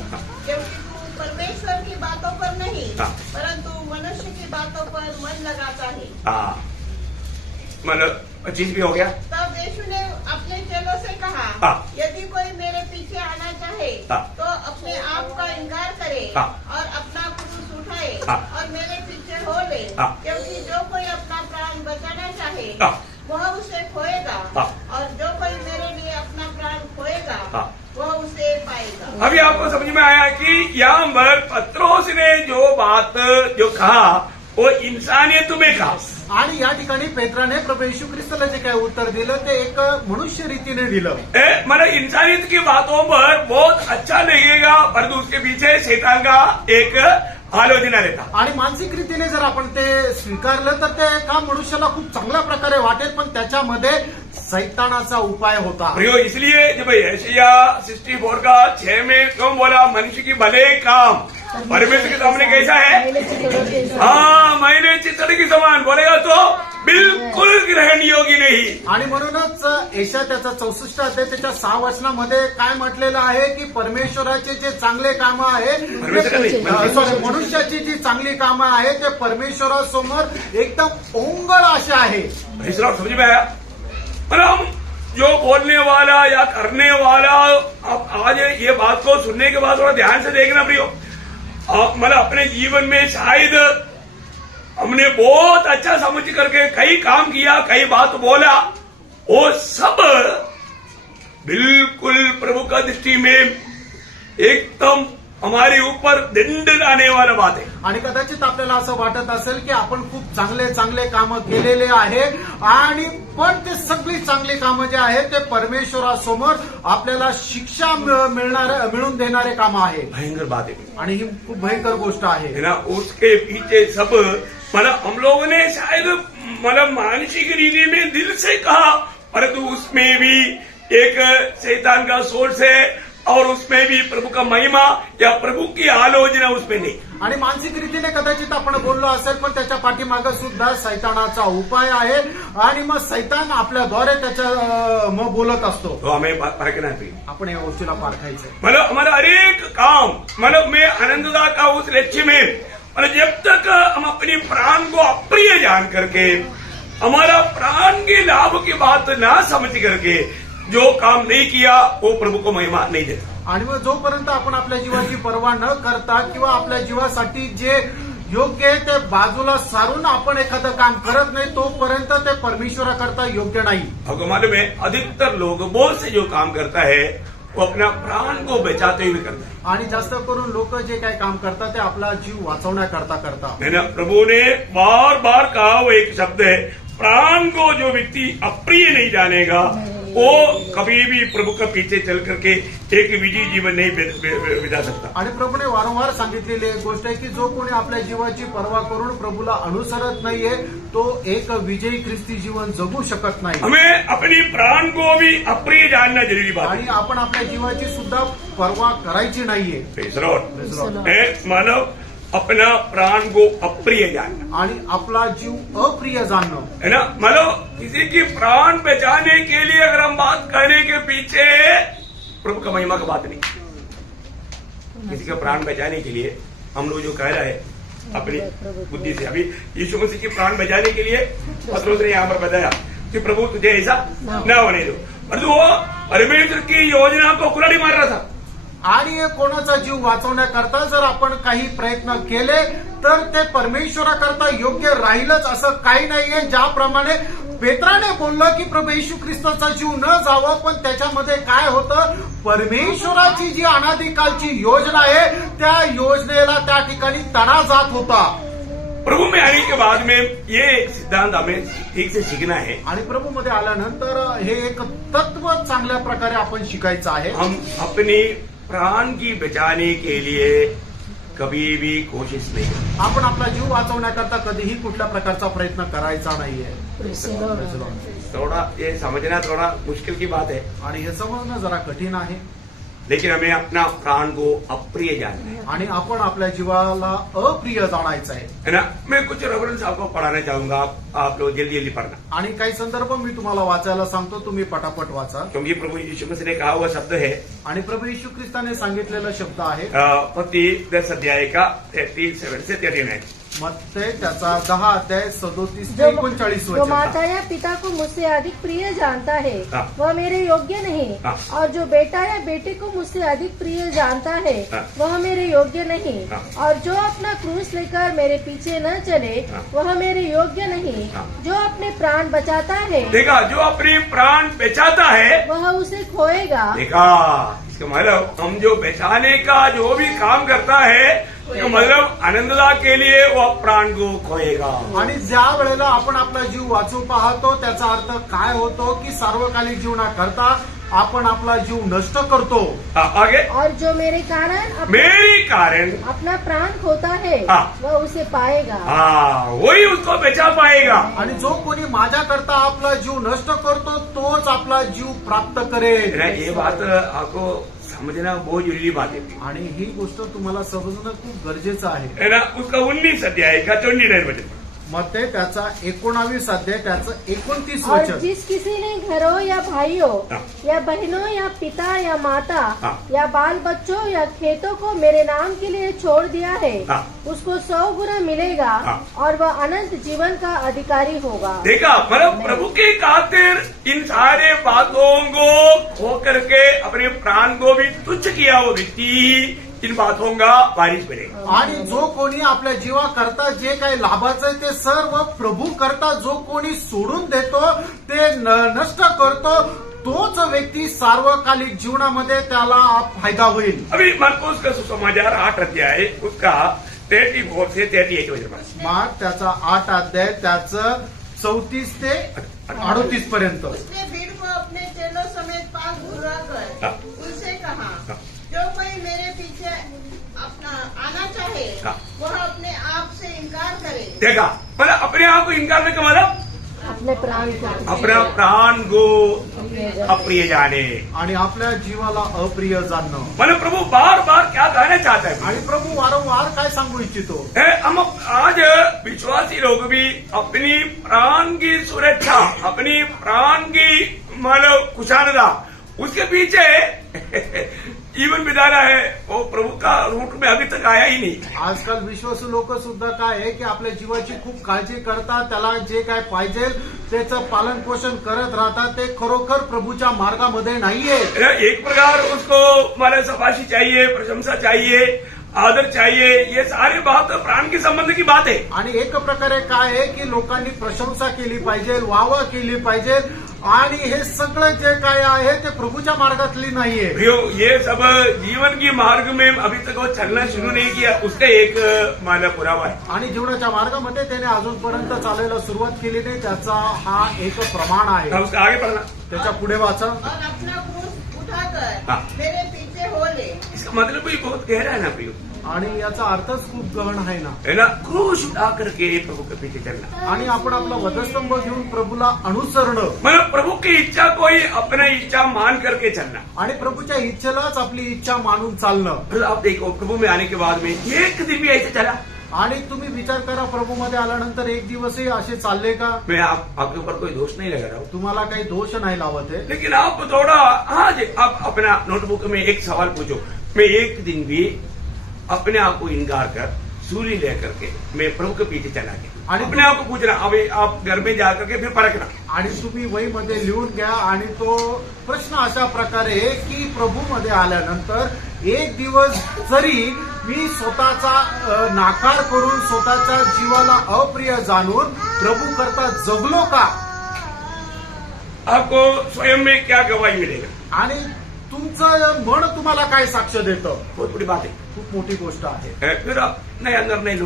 क्योंकि तू परमेश्वर की बातों पर नहीं हाँ। परंतु मनुष्य की बातों पर मन लगाता है। हाँ मतलब 25 भी हो गया। तब यीशु ने अपने चेलों से कहा, हाँ। यदि कोई मेरे पीछे आना चाहे हाँ। तो अपने आप का इनकार करे हाँ। और अपना क्रूस उठाए हाँ। और मेरे पीछे हो ले, हाँ। क्योंकि जो कोई अपना प्राण बचाना चाहे हाँ। वह उसे खोएगा, हाँ। और जो कोई मेरे लिए अपना प्राण खोएगा हाँ। वह उसे पाएगा। अभी आपको समझ में आया कि यहाँ पर पत्रोस ने जो बात जो कहा वो इंसानियत में कहा आणि या ठिकाणी पेत्राने प्रभू येशू ख्रिस्ताला जे काही उत्तर दिलं ते एक मनुष्य रीतीने दिलं। मतलब इंसानियत की बातों पर बहुत अच्छा लगेगा परंतु उसके पीछे शैतान का एक आलोचना रहता। आणि मानसिक रीतीने जर आपण ते स्वीकारलं तर ते काम मनुष्याला खूप चांगल्या प्रकारे वाटेल, पण त्याच्यामध्ये सैतानाचा उपाय होता। प्रियो इसलिए जब यशाया 64 का 6 में क्यों बोला मनुष्य की भले काम परमेश्वर के सामने कैसा है? मैले चितवडे के समान। हाँ मैले चितड़ की समान बोलेगा तो बिल्कुल ग्रहण योग्य नहीं। आणि म्हणूनच एशा त्याचा 64 अध्याय त्याच्या 6 वचनामध्ये काय म्हटलेलं आहे की परमेश्वराचे जे चांगले कामं आहे, मनुष्याची जी चांगली कामं आहे ते परमेश्वरासमोर एकदम ओंगळ असे आहे। इसरा समझ में आया? मतलब हम जो बोलने वाला या करने वाला, अब आज ये बात को सुनने के बाद थोड़ा ध्यान से देखना प्रियो, मतलब अपने जीवन में शायद हमने बहुत अच्छा समझ करके कई काम किया, कई बात बोला, वो सब बिल्कुल प्रभु का दृष्टि में एकदम हमारे ऊपर दंड लाने वाला बात है। आणि कदाचित आपल्याला असं वाटत असेल की आपण खूप चांगले चांगले कामं केलेले आहे आणि पण ते सगळी चांगली कामं जे आहेत ते परमेश्वरासमोर आपल्याला शिक्षा मिळून देणारे कामं आहे। भयंकर बात है आणि ही खूप भयंकर गोष्ट आहे ना। उसके पीछे सब मतलब हम लोगों ने शायद मतलब मानसिक रीति में दिल से कहा परंतु उसमें भी एक शैतान का सोर्स है और उसमें भी प्रभु का महिमा या प्रभु की आलोचना उसमें नहीं। आणि मानसिक रीतीने कदाचित आपण बोललो असेल पण त्याच्या पाठीमागे सुद्धा सैतानाचा उपाय आहे आणि मग सैतान आपल्याद्वारे त्याच्या मग बोलत असतो। तो हमें परखना चाहिए। आपण या गोष्टीला पारखायचं। मतलब हमारा हर एक काम मतलब मैं आनंददा का उस लक्ष्य में मतलब जब तक हम अपनी प्राण को अप्रिय जान करके हमारा प्राण के लाभ की बात ना समझ करके जो काम नहीं किया वो प्रभु को महिमा नहीं देता। आणि मग जोपर्यंत आपण आपल्या जीवाची पर्वा न करता किंवा आपल्या जीवासाठी जे योग्य आहे ते बाजूला सारून आपण एखादं काम करत नाही तोपर्यंत ते परमेश्वराकरता योग्य नाही। आपको मालूम है अधिकतर लोग बहुत से जो काम करता है वो अपना प्राण को बचाते हुए करता है। आणि जास्त करून लोक जे काही काम करतात ते आपला जीव वाचवण्याकरता करतात। है ना। प्रभु ने बार बार कहा वो एक शब्द है, प्राण को जो व्यक्ति अप्रिय नहीं जानेगा वो कभी भी प्रभु का पीछे चल करके एक विजयी जीवन नहीं बिता सकता। आणि प्रभूने वारंवार सांगितलेली एक गोष्ट आहे की जो कोणी आपल्या जीवाची पर्वा करून प्रभूला अनुसरत नाहीये तो एक विजयी ख्रिस्ती जीवन जगू शकत नाही। हमें अपनी प्राण को भी अप्रिय जानना जरूरी बात आणि आपण आपल्या जीवाची सुद्धा पर्वा करायची नाहीये। है। मानव अपना प्राण को अप्रिय जानना आणि आपला जीव अप्रिय जाणणं है ना। मतलब किसी की प्राण बचाने के लिए अगर हम बात करने के पीछे प्रभु का महिमा का बात नहीं, किसी का प्राण बचाने के लिए हम लोग जो कह रहे हैं अपनी बुद्धि से, अभी यीशु मसीह की प्राण बचाने के लिए पतरस ने यहाँ पर बताया कि प्रभु तुझे ऐसा न होने दो, परंतु वो परमेश्वर की योजना को कुल्हाड़ी मार रहा था. आणि कोणाचा जीव वाचवण्याकरता जर आपण काही प्रयत्न केले तर ते परमेश्वराकरता योग्य राहीलच असं काही नाहीये. ज्याप्रमाणे पेत्राने बोललं की प्रभू येशू ख्रिस्ताचा जीव न जावं, पण त्याच्यामध्ये काय होतं, परमेश्वराची जी अनादिकालची योजना आहे त्या योजनेला त्या ठिकाणी तडा जात होता. प्रभु में आने के बाद में ये एक सिद्धांत हमें ठीक से सीखना है. आणि प्रभू मध्ये आल्यानंतर हे एक तत्व चांगल्या प्रकारे आपण शिकायचं आहे. हम अपनी प्राण की बचाने के लिए कभी भी कोशिश नहीं करते. आपण आपला जीव वाचवण्याकरता कधीही कुठल्या प्रकारचा प्रयत्न करायचा नाहीये. थोड़ा ये समझना थोड़ा मुश्किल की बात है, आणि हे समजणं जरा कठीण आहे. लेकिन हमें अपना प्राण को अप्रिय जानना है. आणि आपण आपल्या जीवाला अप्रिय जाणायचं आहे. है ना. मैं कुछ रेफरेंस आपको पढ़ाना चाहूंगा, आप लोग जल्दी जल्दी पढ़ना, आणि काही संदर्भ मी तुम्हाला वाचायला सांगतो, तुम्ही पटापट वाचा. क्योंकि प्रभु यीशु मसीह ने कहा हुआ शब्द है आणि प्रभु येशू ख्रिस्ताने सांगितलेला शब्द आहे मत्ती 10 अध्याय का 37 से 39. मत्ते त्याचा 10 अध्याय 37 ते जो 39 जो वचन. माता या पिता को मुझसे अधिक प्रिय जानता है हाँ। वह मेरे योग्य नहीं, हाँ। और जो बेटा या बेटे को मुझसे अधिक प्रिय जानता है हाँ। वह मेरे योग्य नहीं, हाँ। और जो अपना क्रूस लेकर मेरे पीछे न चले हाँ। वह मेरे योग्य नहीं। हाँ। जो अपने प्राण बचाता है देखा, जो अपने प्राण बचाता है, वह उसे खोएगा। देखा, इसका मतलब हम जो बचाने का जो भी काम करता है, तो मतलब आनंददा के लिए वो प्राण को खोएगा. आणि ज्या वेळेला आपण आपला जीव वाचू पाहतो त्याचा अर्थ काय होतो की सार्वकालिक जीवनाकरता आपण आपला जीव नष्ट करतो. आगे, और जो मेरे कारण मेरी कारण अपना प्राण खोता है हाँ। वह उसे पाएगा। वही उसको बचा पाएगा. आणि जो कोणी माझ्याकरता आपला जीव नष्ट करतो तोच आपला जीव प्राप्त करेल. ये बात आपको समझना बहुत जरूरी बात है. आणि ही गोष्ट तुम्हाला समजणं खूप गरजेचं आहे. है ना. उसका 19 अध्याय का 29 वचन. मग ते त्याचा 19 अध्याय त्याचं 29 और वचन. जिस किसी ने घरों या भाइयों हाँ। या बहनों या पिता या माता हाँ। या बाल बच्चों या खेतों को मेरे नाम के लिए छोड़ दिया है हाँ। उसको 100 गुना मिलेगा हाँ। और वह अनंत जीवन का अधिकारी होगा। देखा, मतलब प्रभु की खातिर इन सारे बातों को खो करके अपने प्राण को भी तुच्छ किया वो व्यक्ति इन बातों का वारिस बनेगा. आणि जो कोणी आपल्या जीवाकरता जे काही लाभाचं आहे ते सर्व प्रभू करता जो कोणी सोडून देतो ते नष्ट करतो तोच व्यक्ती सार्वकालिक जीवनामध्ये त्याला फायदा होईल. अभी मरकुस का सुसमाचार 8 अध्याय उसका 34 से 38 वचन. मार्क त्याचा 8 अध्याय त्याचं 34 ते 38 पर्यंत. उसने भीड़ को अपने चेलों समेत पास बुलाकर हाँ। उनसे कहा, हाँ। जो कोई मेरे पीछे अपना आना चाहे हाँ। वह अपने आप से इनकार करे. देखा, मतलब अपने आप को इनकार में मतलब अपने प्राण को अपना प्राण को अप्रिय जाने. आणि आपल्या जीवाला अप्रिय जाणणं. मतलब प्रभु बार बार क्या कहना चाहता है. आणि प्रभू वारंवार काय सांगू इच्छितो. हम आज विश्वासी लोग भी अपनी प्राण की सुरक्षा, अपनी प्राण की मतलब कुशानदा उसके पीछे जीवन बिताना है. वो प्रभु का रूट में अभी तक आया ही नहीं. आजकाल विश्वासू लोक सुद्धा काय आहे की आपल्या जीवाची खूप काळजी करतात, त्याला जे काय पाहिजे त्याचं पालन पोषण करत राहतात. ते खरोखर प्रभूच्या मार्गामध्ये नाहीये. एक प्रकार उसको मतलब शाबाशी चाहिए, प्रशंसा चाहिए, आदर चाहिए. ये सारी बात प्राण के संबंध की बात है. आणि एक प्रकारे काय आहे की लोकांनी प्रशंसा केली पाहिजे, वाहवा केली पाहिजे, आणि हे सगळं जे काय आहे ते प्रभूच्या मार्गातली नाहीये. ये सब जीवन की मार्ग में अभी तक वो चलना शुरू नहीं किया, उसका एक माना पुरावा है. आणि जीवनाच्या मार्गामध्ये त्याने अजूनपर्यंत चालायला सुरुवात केली नाही, त्याचा हा एक प्रमाण आहे. हम उसका आगे पढ़ना. त्याच्या पुढे वाचा. और अपना क्रूस उठाकर हाँ। मेरे पीछे हो ले. इसका मतलब भी बहुत गहरा है ना प्रियो. आणि याचा अर्थच खूप गहन आहे ना. है ना. क्रूस उठा करके प्रभु के पीछे चलना, आणि आपण आपला वधस्तंभ घेऊन प्रभूला अनुसरणं, मतलब प्रभु की इच्छा को ही अपना इच्छा मान करके चलना. आणि प्रभूच्या इच्छेलाच आपली इच्छा मानून चालणं. फिर आप देखो, प्रभु में आने के बाद में एक दिन भी ऐसे चला. आणि तुम्ही विचार करा, प्रभूमध्ये आल्यानंतर एक दिवसही असे चालले का? मैं आपके ऊपर कोई दोष नहीं लगा रहा हूँ, तुम्हाला काही दोष नाही लावत आहे. लेकिन आप थोड़ा आज आप अपना नोटबुक में एक सवाल पूछो, मैं एक दिन भी अपने आप को इनकार कर सूली लेकर के मैं प्रभु के पीछे चला गया। आणि अपने आप को पूछना, अभी आप घर में जा करके फिर परखना। आणि तुम्ही वहीमध्ये लिहून घ्या आणि तो प्रश्न अशा प्रकारे आहे की प्रभूमध्ये आल्यानंतर एक दिवस जरी मी स्वतःचा नाकार करून स्वतःच्या जीवाला अप्रिय जाणून प्रभू करता जगलो का, आपको स्वयं में क्या गवाही मिलेगा? आणि तुमचं मन तुम्हाला काय साक्ष देतं? बहुत बड़ी बात है। खूप मोठी गोष्ट आहे। फिर आप नया निर्णय लो,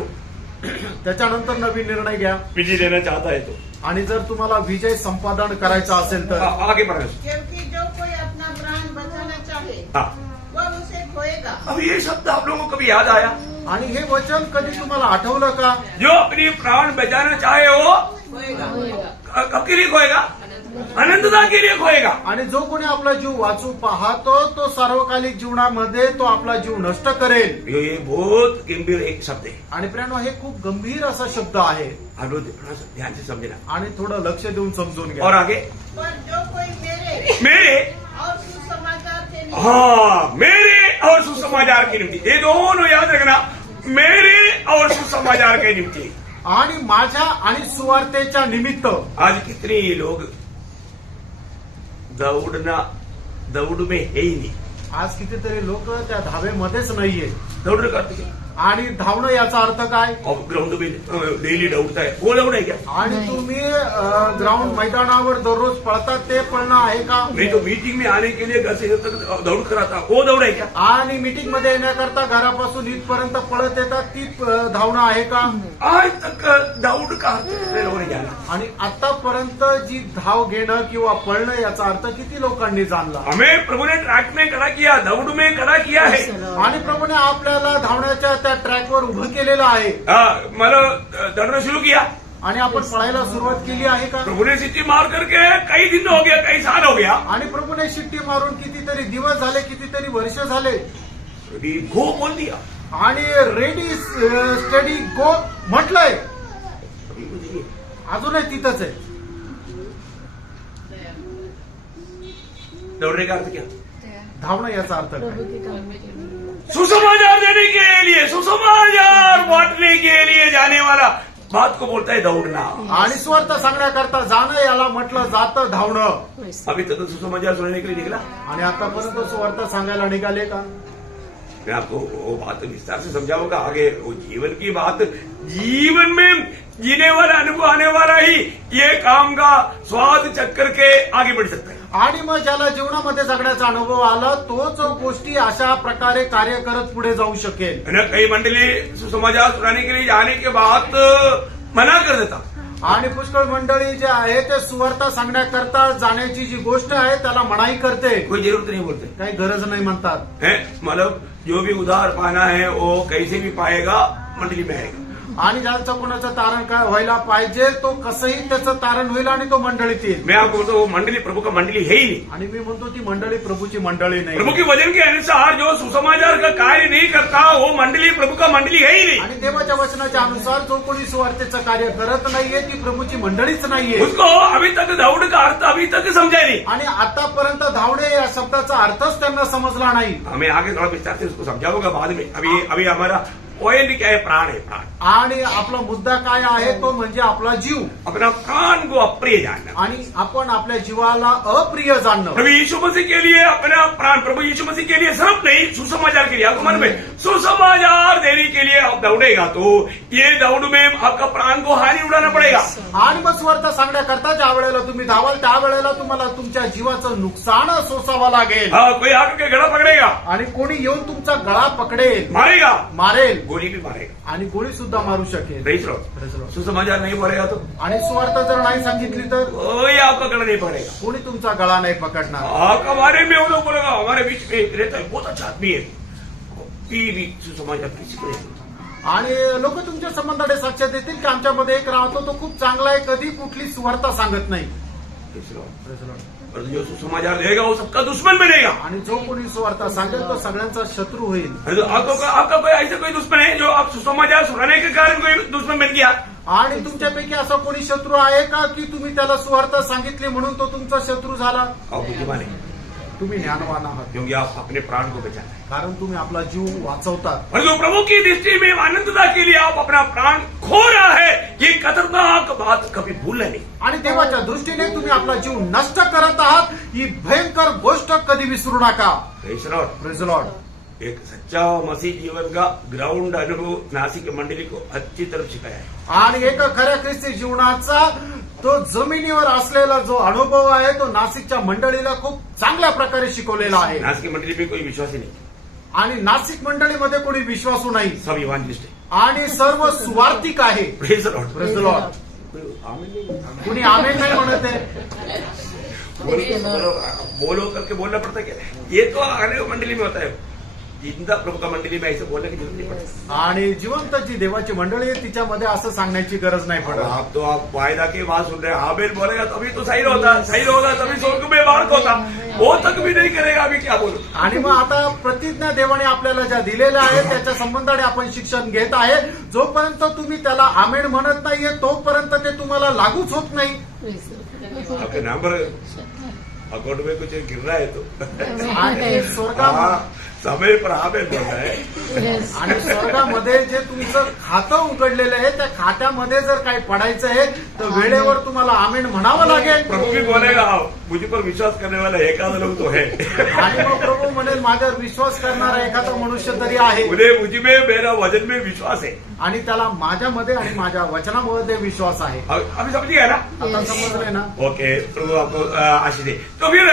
त्याच्यानंतर नवीन निर्णय घ्या विजय लेना चाहता है तो आणि जर तुम्हाला विजय संपादन करायचा असेल तर आगे बढ़ना। क्योंकि जो कोई अपना प्राण बचाना चाहे हाँ, वह उसे खोएगा। अब ये शब्द आप लोगों को कभी याद आया? आणि हे वचन कधी तुम्हाला आठवलं का? जो अपनी प्राण बचाना चाहे वो खोएगा। कब के लिए खोएगा? अनंतता के लिए खोएगा। आणि जो कोणी आपला जीव वाचू पाहतो तो सार्वकालिक जीवनामध्ये तो आपला जीव नष्ट करेल। ये बहुत गंभीर एक शब्द है, आणि प्रियानो हे खूप गंभीर असा शब्द आहे आप लोग थोड़ा सा ध्यान से समझना। आणि थोडं लक्ष देऊन समजून और घ्या। आगे पर जो कोई मेरे मेरे, और सुसमाचार के लिए हाँ, मेरे और सुसमाचार के निमित्त, ये दोनों याद रखना, मेरे और सुसमाचार के निमित्त। आणि माझ्या आणि सुवार्तेच्या निमित्त आज कितने लोग दौड़ में है ही नहीं। आज कितीतरी लोक त्या धावेमध्येच नाहीये। दौड़ करते क्या? आणि धावणं याचा अर्थ काय? और ग्राउंड में डेली दौड़ता है, वो दौड़ है क्या? आणि तुम्ही ग्राउंड मैदानावर दररोज पळतात ते पळणं आहे का? नहीं तो मीटिंग में आने के लिए घर से इधर तक दौड़ कराता, वो दौड़ है क्या? आणि मीटिंग मध्ये येण्याकरता घरापासून इथपर्यंत पळत येतात ती धावणं आहे का? आज तक दौड़ का अर्थ लोगों ने जाना। आणि आतापर्यंत जी धाव घेणं किंवा पळणं याचा अर्थ किती लोकांनी जाणला? हमें प्रभु ने ट्रैक में खड़ा किया, दौड़ में खड़ा किया है। आणि प्रभूने आपल्याला धावण्याच्या त्या ट्रॅकवर उभं केलेलं आहे मतलब दौड़ना शुरू किया, आणि आपण पळायला सुरुवात केली आहे का? प्रभु ने सिटी मार करके कई दिन हो गया, कई साल हो गया। आणि प्रभूने शिट्टी मारून कितीतरी दिवस झाले, कितीतरी वर्ष झाले अभी गो बोल दिया, आणि रेडी स्टडी गो म्हटलंय, अभी कुछ नहीं। अजूनही तिथंच आहे। दौड़ने का अर्थ क्या? धावणं याचा अर्थ प्रभु काय? के काम में चलना। सुसमाचार देने के लिए, सुसमाचार बांटने के लिए जाने वाला बात को बोलता है दौड़ना। आणि स्वार्थ सांगण्याकरता जाणं याला म्हटलं जातं धावणं। वैसे अभी तक तो सुसमाचार सुनने के लिए निकला। आणि आतापर्यंत स्वार्थ सांगायला निघाले का? मैं आपको वो बात विस्तार से समझाऊंगा आगे। वो जीवन की बात, जीवन में जीने वाला, अनुभव आने वाला ही ये काम का स्वाद चख करके आगे बढ़ सकता है। आणि मग ज्याला जीवनामध्ये जगण्याचा अनुभव आला तोच गोष्टी अशा प्रकारे कार्य करत पुढे जाऊ शकेल। है ना, कई मंडली सुसमाचार सुनाने के लिए जाने के बाद मना कर देता। आणि पुष्कळ मंडळी जे आहे ते सुवार्ता सांगण्याकरता जाण्याची जी गोष्ट आहे त्याला मनाई करते, कोई जरूरत नहीं बोलते काही गरज नाही म्हणतात। है, मतलब जो भी उधार पाना है वो कैसे भी पाएगा, मंडली में आएगा। आणि ज्याचं कोणाचं तारण काय व्हायला पाहिजे तो कसंही त्याचं तारण होईल आणि तो मंडळीत येईल। मैं आपको बोलता हूँ, वो मंडली प्रभु का मंडली है ही नहीं। आणि मी म्हणतो ती मंडळी प्रभूची मंडळी प्रभु नाही। के वचन के अनुसार जो सुसमाचार का कार्य नहीं करता वो मंडली प्रभु का मंडली है ही नहीं। आणि देवाच्या वचनाच्या अनुसार जो कोणी सुवार्तेचं कार्य करत नाहीये ती प्रभूची मंडळीच नाहीये। उसको अभी तक दौड़ का अर्थ अभी तक समझा नहीं। आणि आतापर्यंत धावणे या शब्दाचा अर्थच त्यांना समजला नाही। हमें आगे थोड़ा विस्तार से उसको समझाऊंगा बाद में। अभी हमारा पॉइंट क्या है? प्राण है, प्राण। आणि आपला मुद्दा काय आहे तो म्हणजे आपला जीव, अपना प्राण को अप्रिय जानना। आणि आपण आपल्या जीवाला अप्रिय जाणणं। प्रभु यीशु मसीह के लिए अपना प्राण, प्रभु यीशु मसीह के लिए सिर्फ नहीं, सुसमाचार के लिए। आपको मन में सुसमाचार देने के लिए आप दौड़ेगा तो ये दौड़ में आपका प्राण को हानि उड़ाना पड़ेगा। आणि मग स्वार्थ सांगण्याकरता ज्या वेळेला तुम्ही धावाल त्यावेळेला तुम्हाला तुमच्या जीवाचं नुकसान सोसावं लागेल। हाँ, कोई आकर के गला पकड़ेगा, आणि कोणी येऊन तुमचा गळा पकडेल, मारेगा, मारेल, गोली भी मारेगा। आणि गोळी सुद्धा मारू शकेल। Praise Lord. सुसमाचार नहीं बोलेगा तो आणि सुवार्थ जर नाही सांगितली तर कोई आपका गला नहीं पकड़ेगा। कोणी तुमचा गळा नाही पकडणार। आप हमारे में वो लोग बोलेगा, हमारे बीच में रहता है, बहुत अच्छा आदमी है, भी सुसमाचार किसी को नहीं। आणि लोक तुमच्या संबंधाने साक्ष देतील की आमच्यामध्ये एक राहतो तो खूप चांगला आहे, कधी कुठली सुवार्ता सांगत नाही। Praise Lord. और जो सुसमाचार देगा वो सबका दुश्मन बनेगा। आणि जो कोणी सुवार्ता सांगेल तो सगळ्यांचा शत्रू होईल। तो आपका कोई ऐसा कोई दुश्मन है जो आप सुसमाचार सुनाने के कारण कोई दुश्मन बन गया? आणि तुमच्यापैकी असा कोणी शत्रू आहे का की तुम्ही त्याला सुवार्ता सांगितली म्हणून तो तुमचा शत्रू झाला? आप बुद्धिमान है। तुम्ही ज्ञानवान आहात क्योंकि आप अपने प्राण को बचाते हैं कारण तुम्ही आपला जीव वाचवतात और जो प्रभु की दृष्टि में आनंदता के लिए आप अपना प्राण खो रहा है, ये खतरनाक बात कभी भूलना नहीं। आणि देवाच्या दृष्टीने तुम्ही आपला जीव नष्ट करत आहात ही भयंकर गोष्ट कधी विसरू नका. Praise the Lord. Praise the Lord. एक सच्चा मसीह जीवन का ग्राउंड अनुभव नासिक मंडली को अच्छी तरह सिखाया है। आणि एक खऱ्या ख्रिस्ती जीवनाचा तो जमिनीवर असलेला जो अनुभव आहे तो नाशिकच्या मंडळीला खूप चांगल्या प्रकारे शिकवलेला आहे. नासिक मंडली में कोई विश्वास ही नहीं, आणि नाशिक मंडळीमध्ये कोणी विश्वासू नाही सब इवांजलिस्ट है। आणि सर्व स्वार्थिक आहे. Praise the Lord. Praise the Lord. आमीन नहीं। कुणी आमेन नाही म्हणत आहे. बोलो करके बोलना पड़ता है क्या? ये तो अनेक मंडली में होता है, जिंदा प्रभु का मंडली में ऐसे बोलने की जरूरत नहीं पड़ती। आणि जिवंत जी देवाची मंडळी आहे तिच्यामध्ये असं सांगण्याची गरज नाही पडत. आप वायदा की बात सुन रहे हैं, हाबेल बोलेगा तभी तो सही होता, सही होगा तभी स्वर्ग में मार्ग होता, वो तक भी नहीं करेगा, अभी क्या बोलू। आणि मग आता प्रतिज्ञा देवाने आपल्याला ज्या दिलेल्या आहेत त्याच्या संबंधाने आपण शिक्षण घेत आहे. जोपर्यंत तुम्ही त्याला आमेन म्हणत नाहीये तोपर्यंत ते तुम्हाला लागूच होत नाही. आपके नंबर अकाउंट में कुछ गिर रहा है तो आणि स्वर्गामध्ये समय पर हाबेल बोल रहा है। आणि स्वर्गामध्ये जे तुमचं खातं उघडलेलं आहे त्या खात्यामध्ये जर काही पडायचं आहे तर वेळेवर तुम्हाला आमेन म्हणावं लागेल. प्रभु भी बोलेगा मुझ पर विश्वास करने वाला एकाध लोग तो है, आणि मग प्रभू म्हणेल माझ्यावर विश्वास करणारा एखादा मनुष्य तरी आहे मुझे मुझ में मेरा वजन में विश्वास है। आणि त्याला माझ्यामध्ये आणि माझ्या वचनामध्ये विश्वास आहे. अभी समझ गया ना? आता समजलंय ना? ओके, प्रभु आपको आशीष दे। तो फिर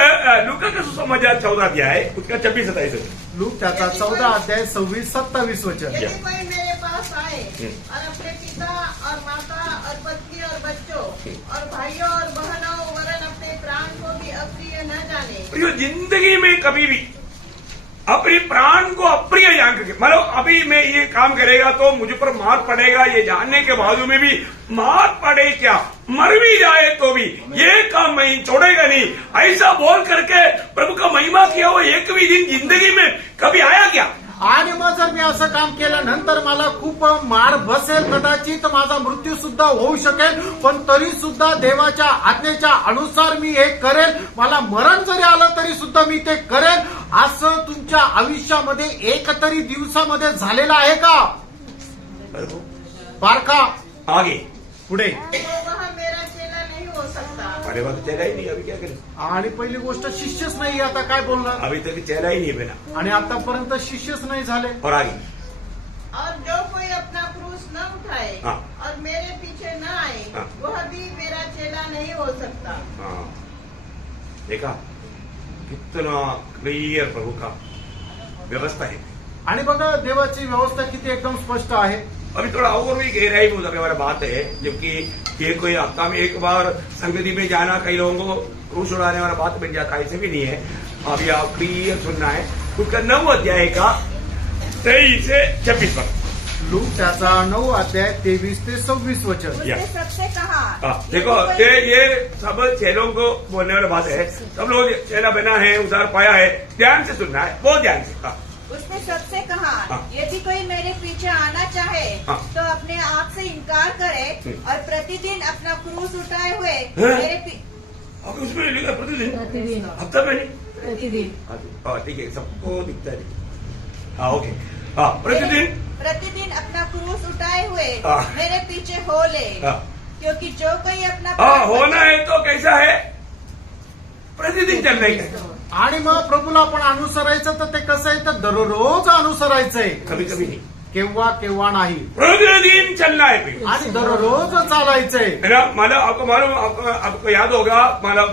लूका का सुसमाचार 14 अध्याय उसका 26-27 लूक त्याचा 14 अध्याय 26-27 वचन. यदि कोई मेरे पास आए और अपने पिता और माता और पत्नी और बच्चों और भाइयों और बहनों वरन अपने प्राण को भी अप्रिय न जाने, जो जिंदगी में कभी भी अपने प्राण को अप्रिय जान करके, मतलब अभी मैं ये काम करेगा तो मुझ पर मार पड़ेगा, ये जानने के बावजूद में भी मार पड़े क्या, मर भी जाए तो भी ये काम मैं छोड़ेगा नहीं, ऐसा बोल करके प्रभु का महिमा किया हुआ एक भी दिन जिंदगी में कभी आया क्या? आणि मग जर मी असं काम केल्यानंतर मला खूप मार बसेल, कदाचित माझा मृत्यू सुद्धा होऊ शकेल, पण तरी सुद्धा देवाच्या आज्ञेच्या अनुसार मी हे करेल. मला मरण जरी आलं तरी सुद्धा मी ते करेल. असं तुमच्या आयुष्यामध्ये एक तरी दिवसामध्ये झालेलं आहे का? बारका आगे तो पुढे. वह मेरा चेला नहीं हो सकता. अरे बात चेला ही नहीं, अभी क्या करें? आणि पहिली गोष्ट शिष्यच नाही, आता काय बोलणार. अभी तक चेला ही नहीं बना। आणि आतापर्यंत शिष्यच नाही झाले. और आगे और जो कोई अपना क्रूस न उठाए हाँ। और मेरे पीछे न आए, हाँ। वह भी मेरा चेला नहीं हो सकता. हाँ, देखा कितना क्लियर प्रभु का व्यवस्था है। आणि बघा देवाची व्यवस्था किती एकदम स्पष्ट आहे. अभी थोड़ा और भी गहराई में उतरने वाला बात है, जबकि ये कोई हफ्ता में एक बार संगति में जाना कई लोगों को क्रूस उड़ाने वाला बात बन जाता है, ऐसे भी नहीं है। अभी आप क्लियर सुनना है उसका 9 अध्याय का 23 से 26 तक। लूक त्याचा 9 अध्याय 23 ते 26 वचन. उसने सबसे कहा देखो ये सब चेलों को बोलने वाला बात है, सब लोग चेला बना है, उधार पाया है, ध्यान से सुनना है, बहुत ध्यान से। हाँ। उसने सबसे कहा हाँ। यदि कोई मेरे पीछे आना चाहे हाँ। तो अपने आप से इनकार करे और प्रतिदिन अपना क्रूस उठाए हुए हाँ। मेरे अब उसमें लिखा प्रतिदिन, प्रतिदिन हफ्ता में नहीं। प्रतिदिन हाँ, ठीक है, सबको दिखता है। हाँ, ओके। हाँ, प्रतिदिन अपना क्रूस उठाए हुए हाँ। मेरे पीछे हो ले, हाँ। क्योंकि जो कोई अपना हाँ, होना है तो कैसा है? प्रतिदिन चलना है। आणि मग प्रभूला आपण अनुसरायचं तर ते कसं आहे तर दररोज अनुसरायचंय, कभी कभी नहीं, केव्हा केव्हा नाही. प्रतिदिन चलना है फिर। आणि दररोज चालायचंय. है ना? मला आपको मालूम, आपको याद होगा, मला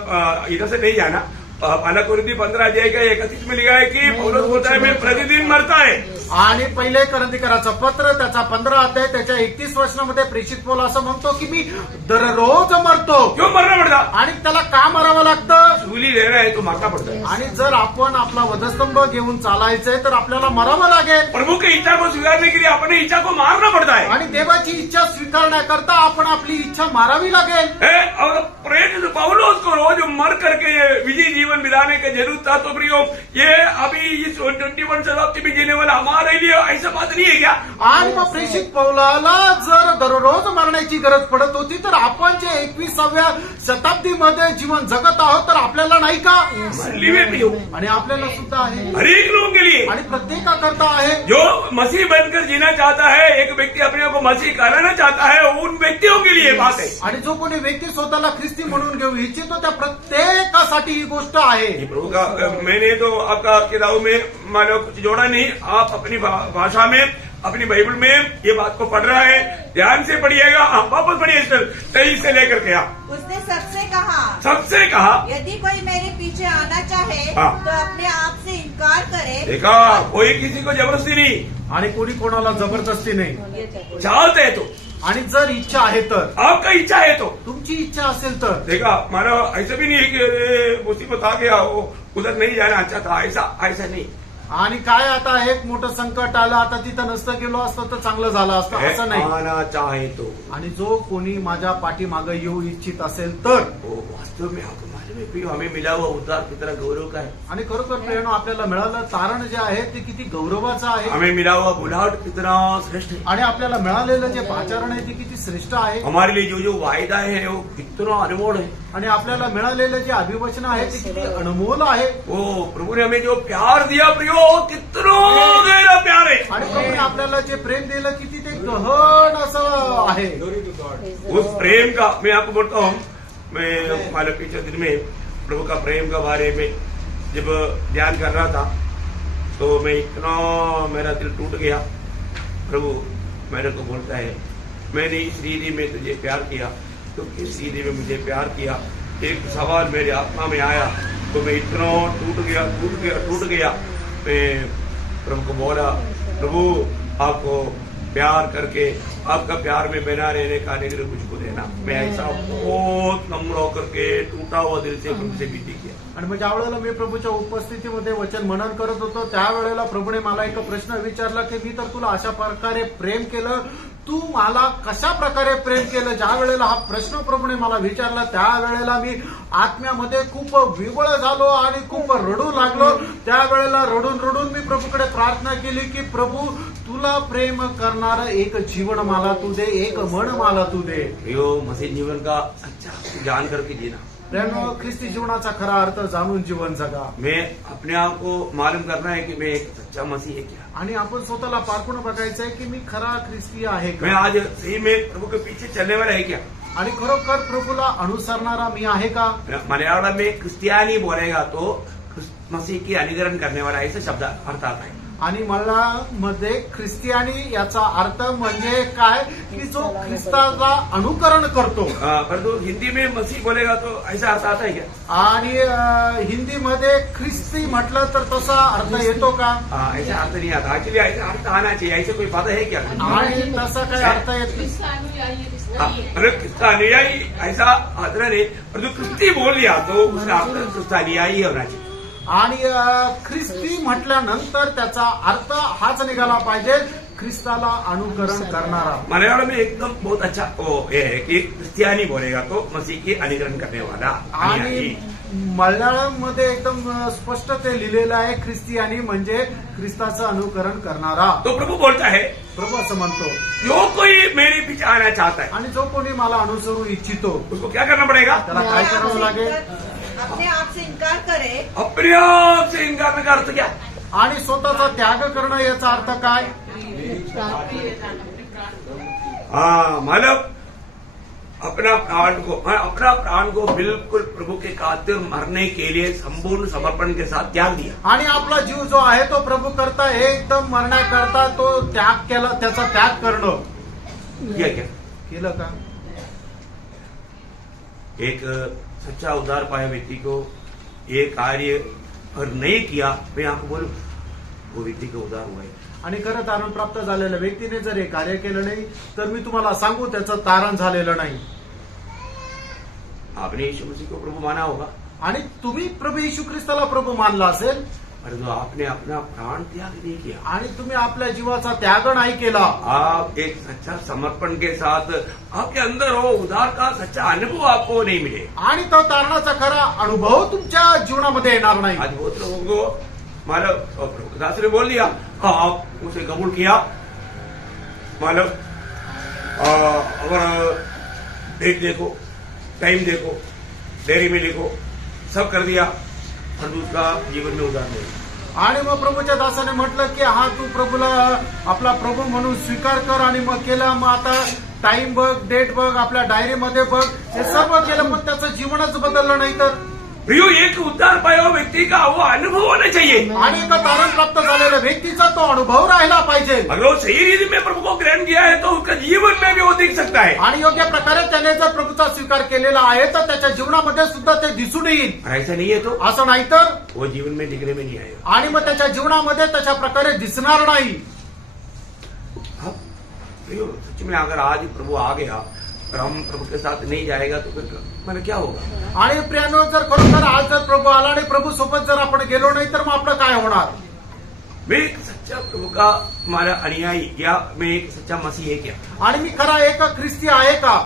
इधर से नहीं जाना, मला कुरिन्थी 15 अध्याय का 31 में लिखा है कि पौलुस बोलता है मैं प्रतिदिन मरता है। आणि पहिले करंथीकराचं पत्र त्याचा 15 अध्याय त्याच्या 31 वचनामध्ये प्रेषित पौल असं म्हणतो की मी दररोज मरतो. क्यों मरना पड़ता? आणि त्याला का मरावं लागतं? सूली ले रहा है तो मरना पड़ता है। आणि जर आपण आपला वधस्तंभ घेऊन चालायचंय तर आपल्याला मरावं लागेल. प्रभु की इच्छा को स्वीकारने के लिए अपनी इच्छा को मारना पड़ता है। आणि देवाची इच्छा स्वीकारण्याकरता आपण आपली इच्छा मारावी लागेल. और प्रे इस पौलुस को रोज मर करके ये विजय जीवन बिताने की जरूरत था। तो प्रियो, ये अभी इस 21 शताब्दी में जीने वाला हमारे लिए ऐसा बात नहीं है क्या? आणि मग प्रेषित पौलाला जर दररोज मरण्याची गरज पडत होती तर आपण जे 21व्या शताब्दीमध्ये जीवन जगत आहोत तर आपल्याला नाही का? मरली में प्रियो, आणि आपल्याला सुद्धा आहे हर एक लोगों के लिए आणि प्रत्येकाकरता आहे। जो मसीह बनकर जीना चाहता है, एक व्यक्ति अपने आप को मसीह कहलाना चाहता है, उन व्यक्तियों के लिए बात है। आणि जो कोणी व्यक्ती स्वतःला ख्रिस्ती म्हणून घेऊ इच्छितो त्या प्रत्येकासाठी ही गोष्ट आहे। ये प्रभु का मैंने तो आपका किताबों में मानो कुछ जोड़ा नहीं, आप अपनी भाषा में अपनी बाइबल में ये बात को पढ़ रहा है, ध्यान से पढ़िएगा। वापस पढ़िए 23 से लेकर के आप। उसने सबसे कहा यदि कोई मेरे पीछे आना चाहे हाँ। तो अपने आप से इनकार करे। देखा, कोई किसी को जबरदस्ती नहीं, आणि कोणी कोणाला जबरदस्ती नाही, चाहते है तो, आणि जर इच्छा आहे तर, आपका इच्छा है तो। तुमची इच्छा असेल तर। देखा, मानो ऐसा भी नहीं है कि अरे मुसीबत आ गया, वो उधर नहीं जाना अच्छा था, ऐसा नहीं। आणि काय आता एक मोठं संकट आलं, आता तिथं नसतं गेलो असतं तर चांगलं झालं असतं, असं नाही। आना चाहे तो, आणि जो कोणी माझ्या पाठीमागे येऊ इच्छित असेल तर। वो वास्तव में आपको मालूम है प्रियो, हमें मिला हुआ उद्धार कितना गौरव का है। आणि खरोखर प्रियानो, आपल्याला मिळालं तारण जे आहे ते किती गौरवाचं आहे, हमें मिला हुआ बुलाहट कितना श्रेष्ठ है। आणि आपल्याला मिळालेलं जे पाचारण आहे ते किती श्रेष्ठ आहे। हमारे लिए जो वायदा है वो कितना अनमोल है। आणि आपल्याला मिळालेलं जे अभिवचन आहे ते किती अनमोल आहे। वो प्रभु ने हमें जो प्यार दिया प्रियो, कितना गहरा प्यार है। आणि प्रभूने आपल्याला जे प्रेम दिलं किती ते गहन असं आहे। उस प्रेम का मैं आपको बोलता हूँ, मैं मानो पिछले दिन में प्रभु का प्रेम के बारे में जब ध्यान कर रहा था तो मैं इतना, मेरा दिल टूट गया। प्रभु मेरे को बोलता है, मैंने इस रीति में तुझे प्यार किया, तो किस रीति में मुझे प्यार किया। एक सवाल मेरे आत्मा में आया तो मैं इतना टूट गया। मैं प्रभु को बोला, प्रभु आपको प्यार करके आपका प्यार में बना रहने का अनुग्रह मुझको देना। मैं ऐसा बहुत नम्र होकर के टूटा हुआ दिल से प्रभु से विनती किया। आणि मग ज्या वेळेला मी प्रभूच्या उपस्थितीमध्ये वचन मनन करत होतो त्यावेळेला प्रभूने मला एक प्रश्न विचारला की मी तर तुला अशा प्रकारे प्रेम केलं, तू मला कशा प्रकारे प्रेम केलं। ज्या वेळेला हा प्रश्न प्रभूने मला विचारला त्यावेळेला मी आत्म्यामध्ये खूप विवळ झालो आणि खूप रडू लागलो। त्यावेळेला रडून मी प्रभूकडे प्रार्थना केली की प्रभू तुला प्रेम करणारं एक जीवन मला तू दे, एक मन मला तू दे। यो मसीह जीवन का अच्छा जान करके जीना, प्रेम ख्रिस्ती जीवनाचा खरा अर्थ जाणून जीवन जगा। मैं अपने आप को मालूम करना है कि मैं एक सच्चा मसीह है क्या। आणि आपण स्वतःला पारखून बघायचंय की मी खरा ख्रिस्ती आहे मैं का, आज सही में प्रभु के पीछे चलने वाला है क्या। आणि खरोखर प्रभूला अनुसरणारा मी आहे का। मलयालम में क्रिस्टियानी बोलेगा तो मसीह की अनुकरण करने वाला, ऐसा शब्द अर्थ आता है। आणि मलयाळमध्ये ख्रिस्तियानी याचा अर्थ म्हणजे काय की जो ख्रिस्ताला अनुकरण करतो। परंतु हिंदी में मसीह बोलेगा तो ऐसा अर्थ आता है क्या। आणि हिंदीमध्ये ख्रिस्ती म्हटलं तर तसा अर्थ येतो का। ऐसा अर्थ नहीं आता, एक्चुअली ऐसा अर्थ आना चाहिए। ऐसे कोई पद है क्या। आणि तसा काही अर्थ येत नाही। अरे क्रिस्ता अनुयायी ऐसा अर्थ नहीं, परंतु क्रिस्ती बोल लिया तो उसका अर्थ क्रिस्ता अनुयायी होना चाहिए। आणि ख्रिस्ती म्हटल्यानंतर त्याचा अर्थ हाच निघाला पाहिजे, ख्रिस्ताला अनुकरण करणारा। मलयालम में एकदम बहुत अच्छा वो ये है कि क्रिस्टियानी बोलेगा तो मसीह की अनुकरण करने वाला। आणि मल्याळम मध्ये एकदम स्पष्ट ते लिहिलेलं आहे, ख्रिस्तियानी म्हणजे ख्रिस्ताचं अनुकरण करणारा। तो प्रभु बोलता है, प्रभू असं म्हणतो, जो कोई मेरे पीछे आना चाहता है, आणि जो कोणी मला अनुसरू इच्छितो उसको क्या करना पड़ेगा। त्याला काय करावं लागेल। अपने आप से इनकार करे। अपने आप से इनकार का अर्थ क्या। आणि स्वतःचा त्याग करणं याचा अर्थ काय। मतलब अपना प्राण को बिल्कुल प्रभु के खातिर मरने के लिए संपूर्ण समर्पण के साथ त्याग दिया। आणि आपला जीव जो आहे तो प्रभू करता एकदम मरण्याकरता तो त्याग केला, त्याचा त्याग करणं किया क्या केलं का। एक सच्चा उद्धार पाया व्यक्ति को ये कार्य और नहीं किया, मैं आपको बोलूं वो व्यक्ति का उद्धार हुआ है। आणि खरं तारण प्राप्त झालेल्या व्यक्तीने जर हे कार्य केलं नाही तर मी तुम्हाला सांगू त्याचं तारण झालेलं नाही। आपने यीशु मसीह को प्रभु माना होगा, आणि तुम्ही प्रभू येशू ख्रिस्ताला प्रभू मानला असेल, परंतु आपने अपना प्राण त्याग नहीं किया। आणि तुम्ही आपल्या जीवाचा त्याग नाही केला। आप एक सच्चा समर्पण के साथ आपके अंदर हो उधार का सच्चा अनुभव आपको नहीं मिले। आणि तो तारणाचा खरा अनुभव तुमच्या जीवनामध्ये येणार नाही। आज बहुत लोगों को मालव दास ने बोल दिया, आप उसे कबूल किया, मालव और डेट देखो, टाइम देखो, डेयरी में लिखो, सब कर दिया, परंतु उसका जीवन में उधार नहीं। आणि मग प्रभूच्या दासाने म्हटलं की हा तू प्रभूला आपला प्रभू म्हणून स्वीकार कर, आणि मग केलं। मग आता टाइम बघ, डेट बघ, आपल्या डायरीमध्ये बघ, हे सर्व केलं, पण त्याचं जीवनच बदललं नाही। तर प्रियो, एक उद्धार पाया हुआ व्यक्ति का वो अनुभव होना चाहिए। आणि एका तारण प्राप्त झालेल्या व्यक्तीचा तो अनुभव राहिला पाहिजे। अगर वो सही रीति में प्रभु को ग्रहण किया है तो उसका जीवन में भी वो दिख सकता है। आणि योग्य प्रकारे त्याने जर प्रभूचा स्वीकार केलेला आहे तर त्याच्या जीवनामध्ये सुद्धा ते दिसून येईल। ऐसा नहीं है तो असं नाही तर वो जीवन में दिखने में नहीं आएगा। आणि मग त्याच्या जीवनामध्ये त्याच्या प्रकारे दिसणार नाही। प्रियो, सच में अगर आज प्रभू आ गया और हम प्रभु के साथ नहीं जाएगा तो फिर मैंने क्या होगा? आणि प्रियानो, जर खरोखर आज जर प्रभू आला आणि प्रभू सोबत जर आपण गेलो नाही तर मग आपलं काय होणार? मैं एक सच्चा प्रभु का हमारा अनुयायी या मैं एक सच्चा मसीह है क्या? आणि मी खरा एक ख्रिस्ती आहे का?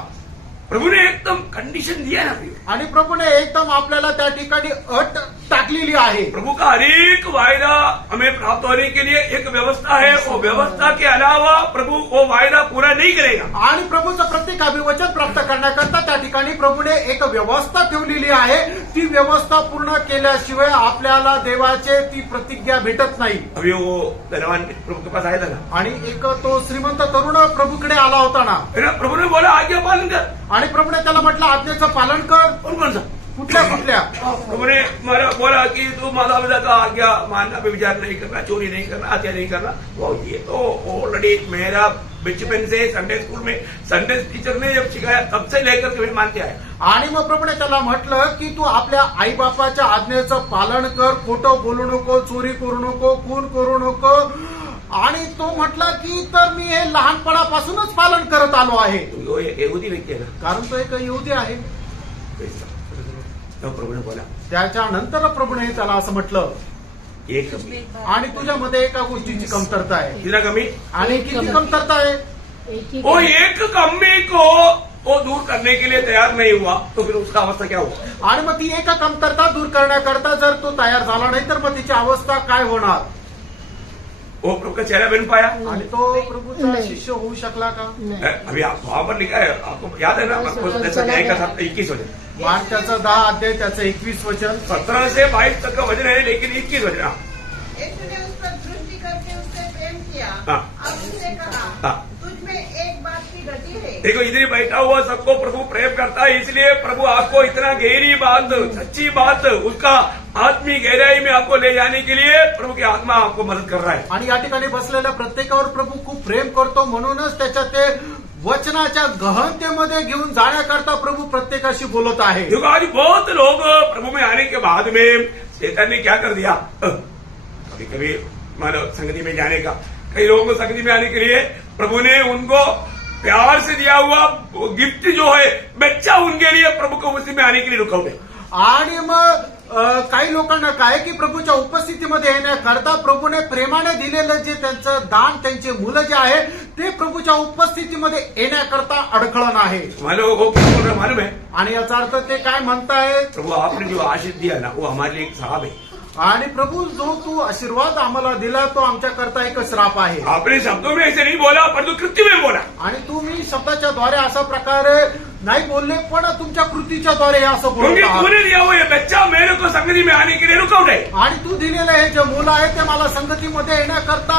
प्रभु ने एकदम कंडीशन दिया ना प्रियो। आणि प्रभूने एकदम आपल्याला त्या ठिकाणी अट टाकलेली आहे। प्रभु का हर एक वायदा हमें प्राप्त होने के लिए एक व्यवस्था है। वो व्यवस्था के अलावा प्रभु वो वायदा पूरा नहीं करेगा। आणि प्रभूचं प्रत्येक अभिवचन प्राप्त करण्याकरता त्या ठिकाणी प्रभूने एक व्यवस्था ठेवलेली आहे। ती व्यवस्था पूर्ण केल्याशिवाय आपल्याला देवाचे ती प्रतिज्ञा भेटत नाही। अभी वो धनवान प्रभु के पास आया था ना, आणि एक तो श्रीमंत तरुण प्रभूकडे आला होता ना, फिर प्रभु ने बोला आज्ञा पालन कर। आणि प्रभूने त्याला म्हटलं आज्ञेचं पालन कर। कौन सा? कुठल्या कुठल्या? प्रभु ने बोला कि तू माता पिता का आज्ञा मानना, व्यभिचार नहीं करना, चोरी नहीं करना, हत्या नहीं करना। वो ये तो ऑलरेडी मेरा बचपन से संडे स्कूल में संडे टीचर ने जब सिखाया तब से लेकर के मैं मानते आया। आणि मग प्रभूने त्याला म्हटलं की तू आपल्या आई बापाच्या आज्ञेचं पालन कर, खोटं बोलू नको, चोरी करू नको, खून करू नको। आणि तो म्हटला की तर मी हे लहानपणापासूनच पालन करत आलो आहे। वो एक यहूदी व्यक्ति है ना, कारण तो एक यहूदी आहे। तो प्रभु ने बोला त्याच्यानंतर प्रभूने त्याला असं म्हटलं, एक कमी, आणि तुझ्यामध्ये एका गोष्टीची कमतरता आहे। कितना कमी? आणि किती कमतरता आहे? वो एक कमी को वो दूर करने के लिए तैयार नहीं हुआ तो फिर उसका अवस्था क्या हुआ? आणि मग ती एका कमतरता दूर करण्याकरता जर तो तयार झाला नाही तर मग तिची अवस्था काय होणार? वो प्रभु का चेहरा बन पाया? आणि तो प्रभूचा शिष्य होऊ शकला का? अभी आप वहां पर लिखा है, आपको याद है ना? 21 वचन, मार्कचा 10 अध्याय त्याचं 21 वचन, 17 से 22 तक का वचन है, लेकिन 21 वचन। यीशु ने उस पर दृष्टि करके उससे प्रेम किया। हाँ। अब उससे कहा, हाँ। तुझ में एक बात की गति है। देखो, इधर ही बैठा हुआ सबको प्रभु प्रेम करता है, इसलिए प्रभु आपको इतना गहरी बात, सच्ची बात, उसका आत्मी गहराई में आपको ले जाने के लिए प्रभु की आत्मा आपको मदद कर रहा है। आणि या ठिकाणी बसलेल्या प्रत्येकावर प्रभु खूप प्रेम करतो, म्हणूनच त्याच्या ते वचनाच्या गहनतेमध्ये घेऊन जाण्याकरता प्रभु प्रत्येकाशी बोलत आहे। क्योंकि आज बहुत लोग प्रभु में आने के बाद में शैतान ने क्या कर दिया, कभी कभी मानो संगति में जाने का, कई लोगों को संगति में आने के लिए प्रभु ने उनको प्यार से दिया हुआ गिफ्ट जो है बच्चा उनके लिए प्रभु को उसी में आने के लिए रुकवले। आणि मग काही लोकांना काय की प्रभूच्या उपस्थितीमध्ये येण्याकरता प्रभूने प्रेमाने दिलेलं जे त्यांचं दान, त्यांचे मुलं जे आहे ते प्रभूच्या उपस्थितीमध्ये येण्याकरता अडखळण आहे। मालूम है? आणि याचा अर्थ ते काय म्हणतायत? प्रभु आपने जो आशीष दिया ना वो हमारे लिए एक श्राप है। आणि प्रभू जो तू आशीर्वाद आम्हाला दिला तो आमच्याकरता एक श्राप आहे। आपने शब्दों में ऐसे नहीं बोला परंतु कृत्य में बोला। आणि तुम्ही शब्दाच्या द्वारे अशा प्रकारे नाही बोलले, पण तुमच्या कृतीच्या द्वारे हे असं क्योंकि बोलत तूने दिया हुआ ये बच्चा मेरे को संगति में आने के लिए रुकावट है। आणि तू दिलेलं हे जे मुलं आहे ते मला संगतीमध्ये येण्याकरता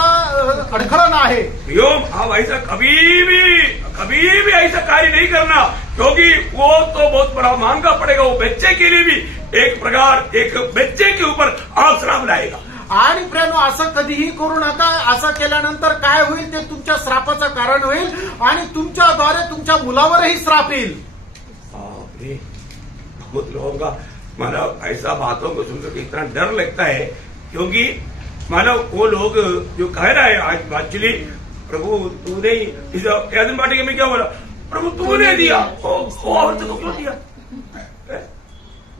अडखळण आहे। योग आप ऐसा कभी भी ऐसा कार्य नहीं करना, क्योंकि वो तो बहुत बड़ा महंगा पड़ेगा। वो बच्चे के लिए भी एक प्रकार एक बच्चे के ऊपर आप श्राप लाएगा। आणि प्रेम असं कधीही करू नका। असं केल्यानंतर काय होईल ते तुमच्या श्रापाचं कारण होईल आणि तुमच्याद्वारे तुमच्या मुलावरही श्राप येईल। बहुत लोगों का मानो ऐसा बातों को सुनकर इतना डर लगता है, क्योंकि मानो वो लोग जो कह रहा है आज एक्चुअली प्रभु तूने इस यादन बाटी में क्या बोला, प्रभु तूने दिया, और तो क्यों दिया?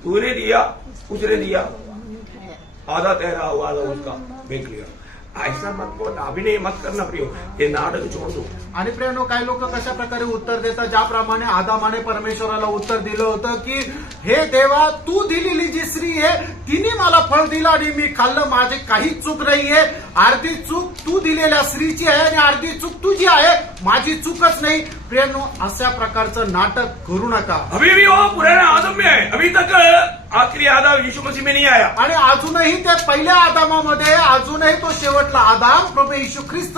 तूने दिया, उसने दिया, आधा तेरा हुआ आधा उसका देख लिया। ऐसा मत बोल, अभिनय मत करना प्रियो, ये नाटक छोड़ दो। आणि प्रियानो, काही लोक कशा प्रकारे उत्तर देतात, ज्याप्रमाणे आदामाने परमेश्वराला उत्तर दिलं होतं की हे देवा, तू दिलेली जी स्त्री आहे तिने मला फळ दिलं आणि मी खाल्लं, माझी काहीच चूक नाहीये, अर्धी चूक तू दिलेल्या स्त्रीची आहे आणि अर्धी चूक तुझी आहे, माझी चूकच नाही। प्रियानो, अशा प्रकारचं नाटक करू नका। अभी भी वो पुराना आदम में है, अभी तक आखिरी आदम यीशु मसीह में नहीं आया। आणि अजूनही ते पहिल्या आदामामध्ये, अजूनही तो शेवटला आदाम प्रभू येशू ख्रिस्त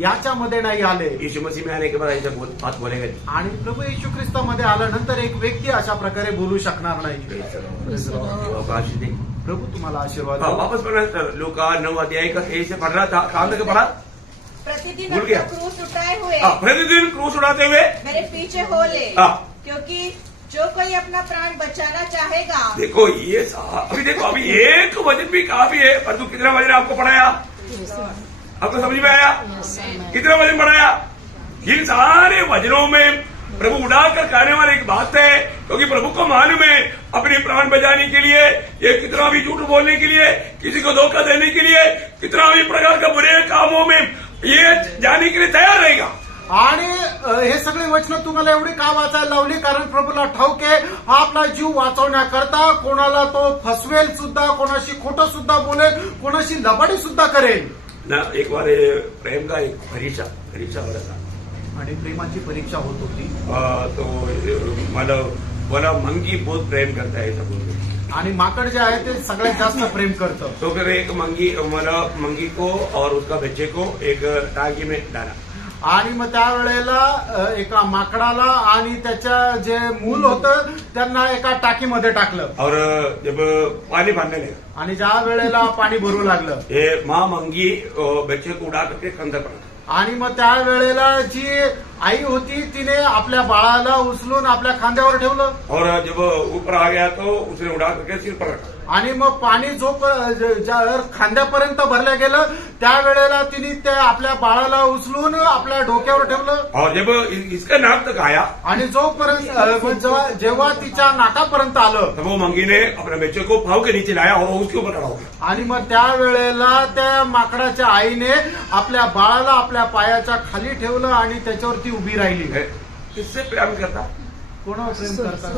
याच्यामध्ये नाही आले। यीशु मसीह में आने के बाद ऐसा बात बोलेगा नहीं। आणि प्रभू येशू ख्रिस्तामध्ये आल्यानंतर एक व्यक्ती अशा प्रकारे बोलू शकणार नाही। आशीष दे प्रभु तुम्हाला आशीर्वाद हाँ, दो। वापस पढ़ना लूका 9 अध्याय का 23 से पढ़ रहा था, कहां तक पढ़ा? प्रतिदिन भूल गया। अपना क्रूस उठाए हुए हाँ, प्रतिदिन क्रूस उड़ाते हुए। मेरे पीछे हो ले, हाँ। क्योंकि जो कोई अपना प्राण बचाना चाहेगा। देखो ये अभी देखो, अभी एक वचन भी काफी है, पर तू कितना वचन आपको पढ़ाया? आपको समझ में आया? कितना वचन पढ़ाया? इन सारे वचनों में प्रभु उड़ाकर कहने वाली एक बात है, क्योंकि प्रभु को मालूम है अपने प्राण बचाने के लिए, ये कितना भी झूठ बोलने के लिए, किसी को धोखा देने के लिए, कितना भी प्रकार का बुरे कामों में ये जाने के लिए तैयार रहेगा। आणि हे सगळे वचन तुम्हाला एवढी का वाचायला लावली, कारण प्रभूला ठाऊक आहे हा आपला जीव वाचवण्याकरता कोणाला तो फसवेल सुद्धा, कोणाशी खोटं सुद्धा बोलेल, कोणाशी लबाडी सुद्धा करेल ना। एक बार प्रेम का एक परीक्षा हो रहा था, आणि प्रेमाची परीक्षा होत होती। तो मला मंगी बहुत प्रेम करता है सब लोग। आणि माकड जे आहे ते सगळ्यात जास्त प्रेम करतं। तो फिर एक मंगी को और उसका बच्चे को एक टांकी में डाला। आणि मग त्यावेळेला एका माकडाला आणि त्याच्या जे मूल होतं त्यांना एका टाकीमध्ये टाकलं। और जब पानी भरने लगा, आणि ज्या वेळेला पाणी भरू लागलं, ये माँ मंगी बच्चे को उड़ा करके खंदर पड़ा। आणि मग त्यावेळेला जी आई होती तिने आपल्या बाळाला उचलून आपल्या खांद्यावर ठेवलं, और जब ऊपर आ गया तो उसने उड़ा करके सिर पर रखा। आणि मग पाणी जो खांद्यापर्यंत भरल्या गेलं त्यावेळेला तिने त्या आपल्या बाळाला उचलून आपल्या डोक्यावर ठेवलं। और जब इसका नाक तक आया, आणि जोपर्यंत जेव्हा तिच्या नाकापर्यंत आलं, तब वो मंगी ने अपने बच्चे को पाँव के नीचे लाया और उसके ऊपर खड़ा हो गया। आणि मग त्यावेळेला त्या माकडाच्या आईने आपल्या बाळाला आपल्या पायाच्या खाली ठेवलं आणि त्याच्यावरती उभी राहिली। किससे प्रेम करता? कोणावर प्रेम करतात?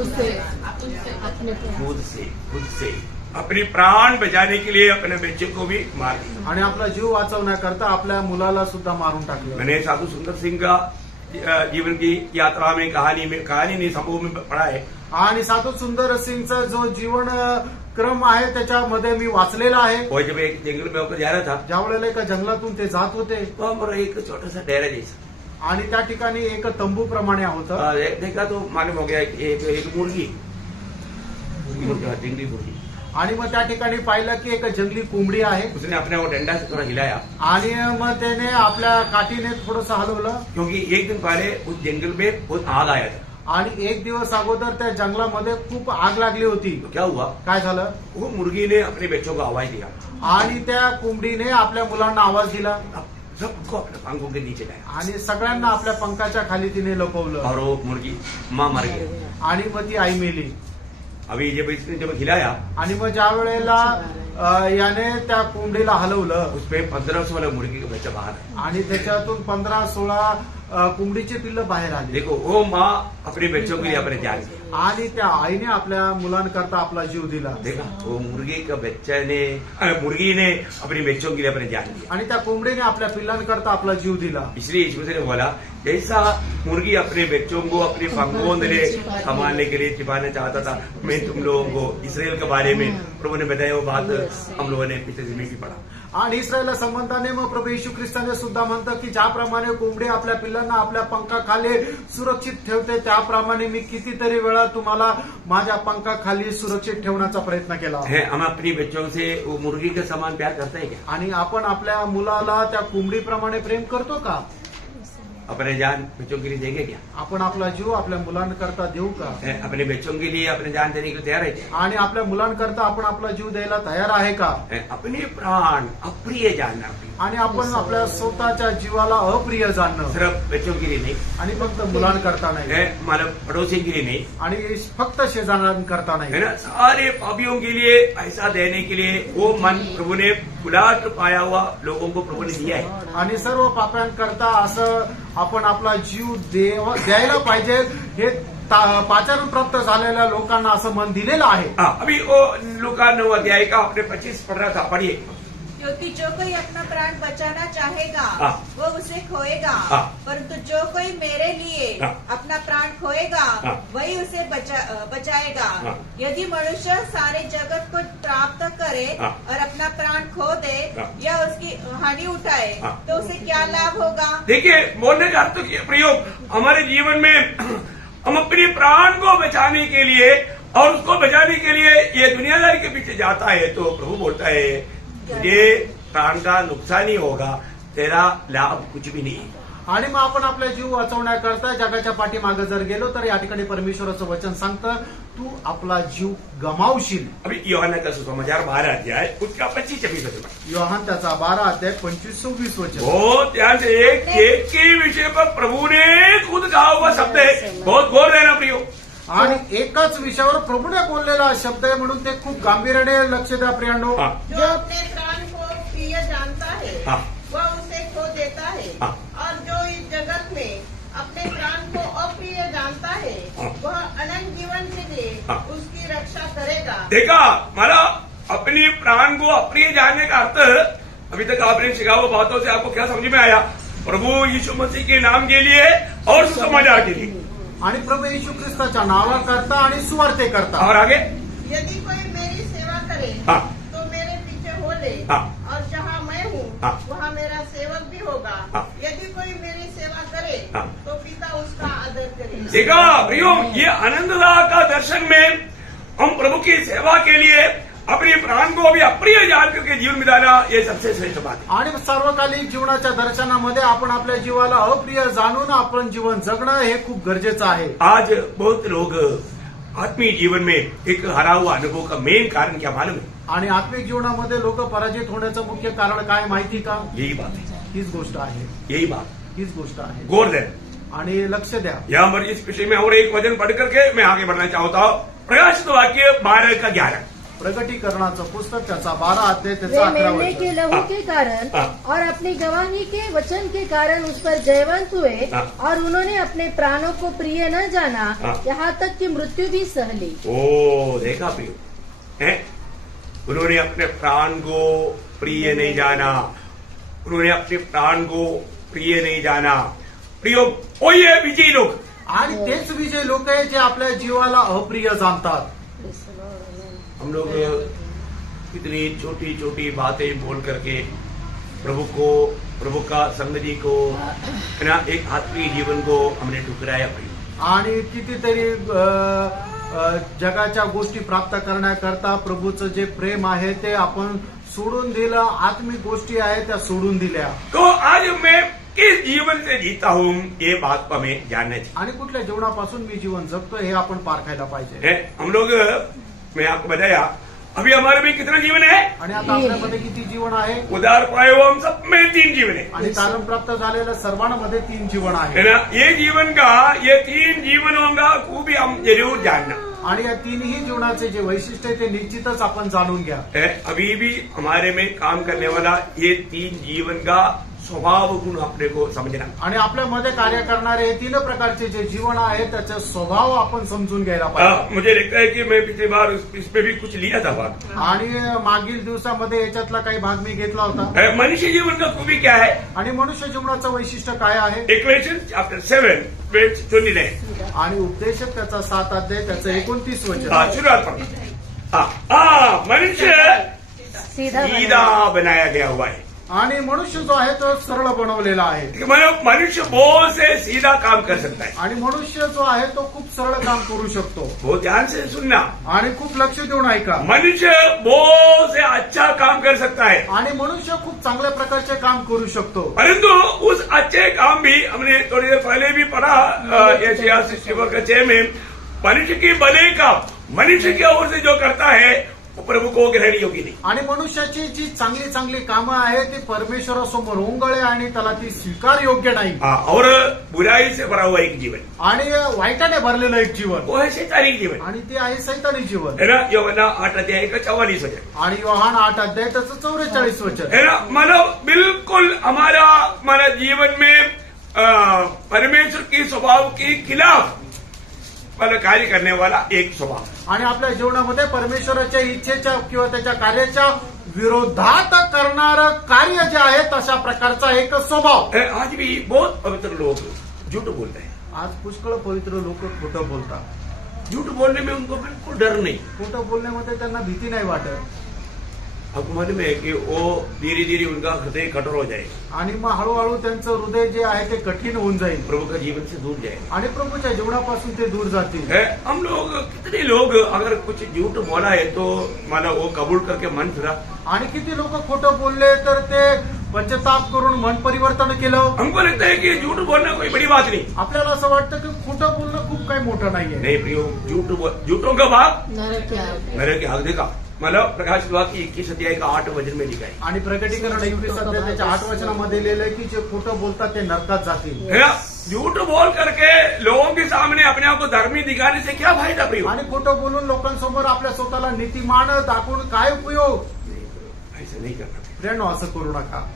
खुद से अपनी प्राण बचाने के लिए अपने बच्चे को भी मार दिया। आणि आपला जीव वाचवण्याकरता आपल्या मुलाला सुद्धा मारून टाकलं। मैंने साधु सुंदर सिंह का जीवन की यात्रा में कहानी नहीं संभव में पढ़ा है। आणि साधू सुंदर सिंगचा जो जीवन क्रम आहे त्याच्यामध्ये मी वाचलेला आहे। वो जब एक जंगल में होकर जा रहा था, ज्या वेळेला एका जंगलातून ते जात होते, वहाँ पर एक छोटा सा डेरा जैसा आणि त्या ठिकाणी एक तंबू प्रमाणे होतं। देखा तो मालूम हो गया कि एक मुर्गी, जंगली मुर्गी। आणि मग त्या ठिकाणी पाहिलं की एक जंगली कोंबडी आहे। उसने अपने वो डंडा से थोड़ा हिलाया, आणि मग त्याने आपल्या काठीने थोडंसं हलवलं, क्योंकि एक दिन पहले उस जंगल में बहुत आग आया था। आणि एक दिवस अगोदर त्या जंगलामध्ये खूप आग लागली होती। तो क्या हुआ, काय झालं, वो मुर्गी ने अपने बच्चों को आवाज दिया आणि त्या कोंबडीने आपल्या मुलांना आवाज दिला, सबको अपने पंखों के नीचे लाया, आणि सगळ्यांना आपल्या पंखाच्या खाली तिने लपवलं, और वो मुर्गी माँ मर गई। आणि मग ती आई मेली। अभी जब खिलाया, आणि मग ज्या वेळेला याने त्या कोंबडीला हलवलं, उसपे 1500 वाला मुर्गी का बच्चा बाहर है। आणि त्याच्यातून 15-16 कोंबडीचे पिल्लं बाहेर आले। देखो वो माँ अपने बच्चों के लिए अपने जान दी। आणि त्या आईने आपल्या मुलांकरता आपला जीव दिला। देखा वो मुर्गी ने अपने बच्चों के लिए अपने जान दिया। आणि त्या कोंबडीने आपल्या पिल्लांकरता आपला जीव दिला। इसलिए यीशु मसीह ने बोला, जैसा मुर्गी अपने बच्चों को अपने पंखों से संभालने के लिए छिपाना चाहता था, मैं तुम लोगों को इस्राएल के बारे में प्रभु ने बताया वो बात हम लोगों ने पिछले दिन में भी पढ़ा। आणि इस्रायला संबंधाने मग प्रभू येशू ख्रिस्ताने सुद्धा म्हणतात की ज्याप्रमाणे कोंबडी आपल्या पिल्लांना आपल्या पंखाखाली सुरक्षित ठेवते, त्याप्रमाणे मी कितीतरी वेळा तुम्हाला माझ्या पंखाखाली सुरक्षित ठेवण्याचा प्रयत्न केला। हम अपनी बच्चों से वो मुर्गी के समान प्यार करते हैं क्या? आणि आपण आपल्या मुलाला त्या कोंबडीप्रमाणे प्रेम करतो का? अपने जान बच्चों के लिए देंगे क्या? आपण आपला जीव आपल्या मुलांकरता देऊ का? अपने बच्चों के लिए अपने जान देने के लिए तैयार है क्या? आणि आपल्या मुलांकरता आपण आपला जीव द्यायला तयार आहे का? अपने प्राण अप्रिय जानना प्रिय, आणि आपण आपल्या स्वतःच्या जीवाला अप्रिय जाणणं, सिर्फ बच्चों के लिए नहीं, आणि फक्त मुलांकरता नाही, मतलब पड़ोसी के लिए नहीं, आणि फक्त शेजाऱ्यांकरता है नाही, ना, सारे पापियों के लिए पैसा देने के लिए वो मन प्रभु ने उलाट पाया हुआ लोगों को प्रभु ने दिया है। आणि सर्व पाप्यांकरता असं आपण आपला जीव द्यायला पाहिजे हे पाचारण प्राप्त झालेल्या लोकांना असं मन दिलेलं आहे. अभी वो लूका 9 अध्याय का आपने 25 पढ़ रहा था, पढ़िए। क्योंकि जो कोई अपना प्राण बचाना चाहेगा हाँ। वो उसे खोएगा, हाँ। परंतु जो कोई मेरे लिए हाँ। अपना प्राण खोएगा हाँ। वही उसे बचाएगा। हाँ। यदि मनुष्य सारे जगत को प्राप्त करे हाँ। और अपना प्राण खो दे हाँ। या उसकी हानि उठाए हाँ। तो उसे क्या लाभ होगा? देखिए, बोलने का अर्थ प्रयोग हमारे जीवन में हम अपने प्राण को बचाने के लिए और उसको बचाने के लिए ये दुनियादारी के पीछे जाता है तो प्रभु बोलता है तुझे प्राण का नुकसान ही होगा, तेरा लाभ कुछ भी नहीं। आणि मग आपण आपला जीव वाचवण्याकरता जगाच्या पाठीमागे जर गेलो तर या ठिकाणी परमेश्वराचं वचन सांगतं तू आपला जीव गमावशील. अभी यूहन्ना का सुसमाचार 12 अध्याय उसका 25-26 वचन, योहान त्याचा 12 अध्याय 25-26 वचन. बहुत ध्यान से एक के विषय पर प्रभु ने खुद कहा हुआ शब्द है, बहुत गौर रहना प्रियो। आणि एकाच विषयावर प्रभूने बोललेला शब्द आहे म्हणून ते खूप गांभीर्याने लक्ष द्या प्रियांनो. हाँ, जो अपने प्राण को प्रिय जानता है हाँ। वह उसे खो देता है, हाँ। और जो इस जगत में अपने प्राण को अप्रिय जानता है हाँ। वह अनंत जीवन के लिए हाँ। उसकी रक्षा करेगा। देखा हमारा अपने प्राण को अप्रिय जानने का अर्थ अभी तक आपने सिखा हुआ बातों से आपको क्या समझ में आया? प्रभु यीशु मसीह के नाम के लिए और सुसमाचार के लिए, आणि प्रभू येशू ख्रिस्ताच्या नावाकरता आणि सुवार्तेकरता. और आगे यदि कोई मेरी सेवा करे हाँ। तो मेरे पीछे हो ले, हाँ। और जहाँ मैं हूँ हाँ। वहाँ मेरा सेवक भी होगा। हाँ। यदि कोई मेरी सेवा करे हाँ। तो पिता उसका आदर करेगा। देखा प्रियो, ये अनंतता का दर्शन में हम प्रभु की सेवा के लिए अपने प्राण को भी अप्रिय जान करके जीवन बिताना ये सबसे श्रेष्ठ बात है। आणि सार्वकालिक जीवनाच्या दर्शनामध्ये आपण आपल्या जीवाला अप्रिय जाणून आपण जीवन जगणं हे खूप गरजेचं आहे. आज बहुत लोग आत्मीय जीवन में एक हरा हुआ अनुभव का मेन कारण क्या मालूम है? आणि आत्मिक जीवनामध्ये लोक पराजित होण्याचं मुख्य कारण काय माहिती का? यही बात है, हीच गोष्ट आहे, यही बात, हीच गोष्ट आहे. गौर देना। आणि लक्ष द्या. यहाँ पर इस विषय में और एक वचन पढ़ करके मैं आगे बढ़ना चाहता हूँ। प्रकाशित वाक्य 12 का 11, प्रगटीकरणाचं पुस्तक त्याचा 12 अध्याय वे त्याचा 11 मेमने के वचन. लहू के कारण हाँ। और अपनी गवाही के वचन के कारण उस पर जयवंत हुए हाँ। और उन्होंने अपने प्राणों को प्रिय न जाना, हाँ। यहाँ तक कि मृत्यु भी सह ली. ओ देखा प्रियो, है उन्होंने अपने प्राण को प्रिय नहीं जाना, उन्होंने अपने प्राण को प्रिय नहीं जाना। प्रियो, ओ ये विजयी लोग, आणि तेच विजय लोक आहे जे आपल्या जीवाला अप्रिय जाणतात. हम लोग कितनी छोटी छोटी बातें बोल करके प्रभु का संगति को, है ना, एक आत्मीय जीवन को हमने ठुकराया प्रियो। आणि कितीतरी जगाच्या गोष्टी प्राप्त करण्याकरता प्रभूचं जे प्रेम आहे ते आपण सोडून दिलं, आत्मिक गोष्टी आहेत त्या सोडून दिल्या. तो आज मैं किस जीवन से जीता हूँ ये बात को हमें जानना चाहिए। आणि कुठल्या जीवनापासून मी जीवन जगतो हे आपण पारखायला पाहिजे. है हम लोग, मैं आपको बताया अभी हमारे में कितना जीवन है? आणि आता आपल्यामध्ये किती जीवन आहे? उदार पाए हुए हम सब में 3 जीवन है, आणि तारण प्राप्त झालेल्या सर्वांमध्ये 3 जीवन है आहे. ना। ये जीवन का, ये 3 जीवनों का खूबी हम जरूर जानना आणि या 3ही जीवनाचे जे वैशिष्ट्य आहे ते निश्चितच आपण जाणून घ्या. है। अभी भी हमारे में काम करने वाला ये 3 जीवन का स्वभाव गुण अपने को समझना। आणि आपल्यामध्ये कार्य करणारे हे 3 प्रकारचे जे जीवन आहे त्याचा स्वभाव आपण समजून घ्यायला पाहिजे. मुझे लगता है कि मैं पिछली बार इसमें भी कुछ लिया था भाग। आणि मागील दिवसामध्ये याच्यातला काही भाग मी घेतला होता. मनुष्य जीवन का खूबी क्या है? आणि मनुष्य जीवनाचं वैशिष्ट्य काय आहे? इक्वेशंस चैप्टर 7 वर्स 29। आणि उपदेशक त्याचा 7 अध्याय त्याचं 29 वचन. शुरुआत पर मनुष्य सीधा सीधा बनाया गया हुआ है। आणि मनुष्य जो आहे तो सरळ बनवलेला आहे कि मनुष्य बहुत से सीधा काम कर सकता है। आणि मनुष्य जो आहे तो खूप सरळ काम करू शकतो बहुत ध्यान से सुनना, आणि खूप लक्ष देऊन ऐका मनुष्य बहुत से अच्छा काम कर सकता है, आणि मनुष्य खूप चांगल्या प्रकारचे काम करू शकतो। परंतु उस अच्छे काम भी हमने थोड़ी देर पहले भी पढ़ा यशायाह 61:6 में, मनुष्य की भले काम मनुष्य की ओर से जो करता है वो प्रभु को ग्रहण योग्य नहीं। आणि मनुष्याची जी चांगली चांगली कामं आहेत ती परमेश्वरासमोर ओंगळे आणि त्याला ती स्वीकार योग्य नाही। और बुराई से भरा हुआ एक जीवन, आणि वाईटाने भरलेलं एक जीवन, वो है शैतानी जीवन, आणि ते आहे सैतानी जीवन। है ना। यूहन्ना 8:44 वचन, आणि योहान 8 त्याचं 44 वचन, है ना। मतलब बिल्कुल हमारा जीवन में परमेश्वर की स्वभाव के खिलाफ मतलब कार्य करने वाला एक स्वभाव, आणि आपल्या जीवनामध्ये परमेश्वराच्या इच्छेच्या किंवा त्याच्या कार्याच्या विरोधात करणारं कार्य जे आहे तशा प्रकारचा एक स्वभाव। आज भी बहुत पवित्र लोग झूठ बोलते हैं। आज पुष्कळ पवित्र लोक खोटं बोलतात। झूठ बोलने में उनको बिल्कुल डर नहीं। खोटं बोलण्यामध्ये त्यांना भीती नाही वाटत। आपको मालूम है कि वो धीरे धीरे उनका हृदय कठोर हो जाएगा आणि मग हळूहळू त्यांचं हृदय जे आहे ते कठीण होऊन जाईल प्रभु का जीवन से दूर जाएगा। आणि प्रभूच्या जीवनापासून ते दूर जातील। हम लोग कितने लोग अगर कुछ झूठ बोला है तो माना वो कबूल करके मन फिरा, आणि किती लोक खोटं बोलले तर ते पश्चाताप करून मन परिवर्तन केलं। हमको लगता है कि झूठ बोलना कोई बड़ी बात नहीं। आपल्याला असं वाटतं की खोटं बोलणं खूप काही मोठं नाहीये। नहीं प्रियो, झूठों का बाप नरक की आग देखा। मतलब प्रकाश वाक्य की 21 अध्याय का 8 वचन में लिखा है। आणि प्रकटीकरण 21 अध्यायाच्या 8 वचनामध्ये लिहिलंय की जे खोटं बोलतात ते नरकात जातील। है ना। झूठ बोल करके लोगों के सामने अपने आप को धर्मी दिखाने से क्या फायदा प्रियो। आणि खोटं बोलून लोकांसमोर आपल्या स्वतःला नीतिमान दाखवून काय उपयोग। ऐसा नहीं करना। फ्रेंड असं करू नका।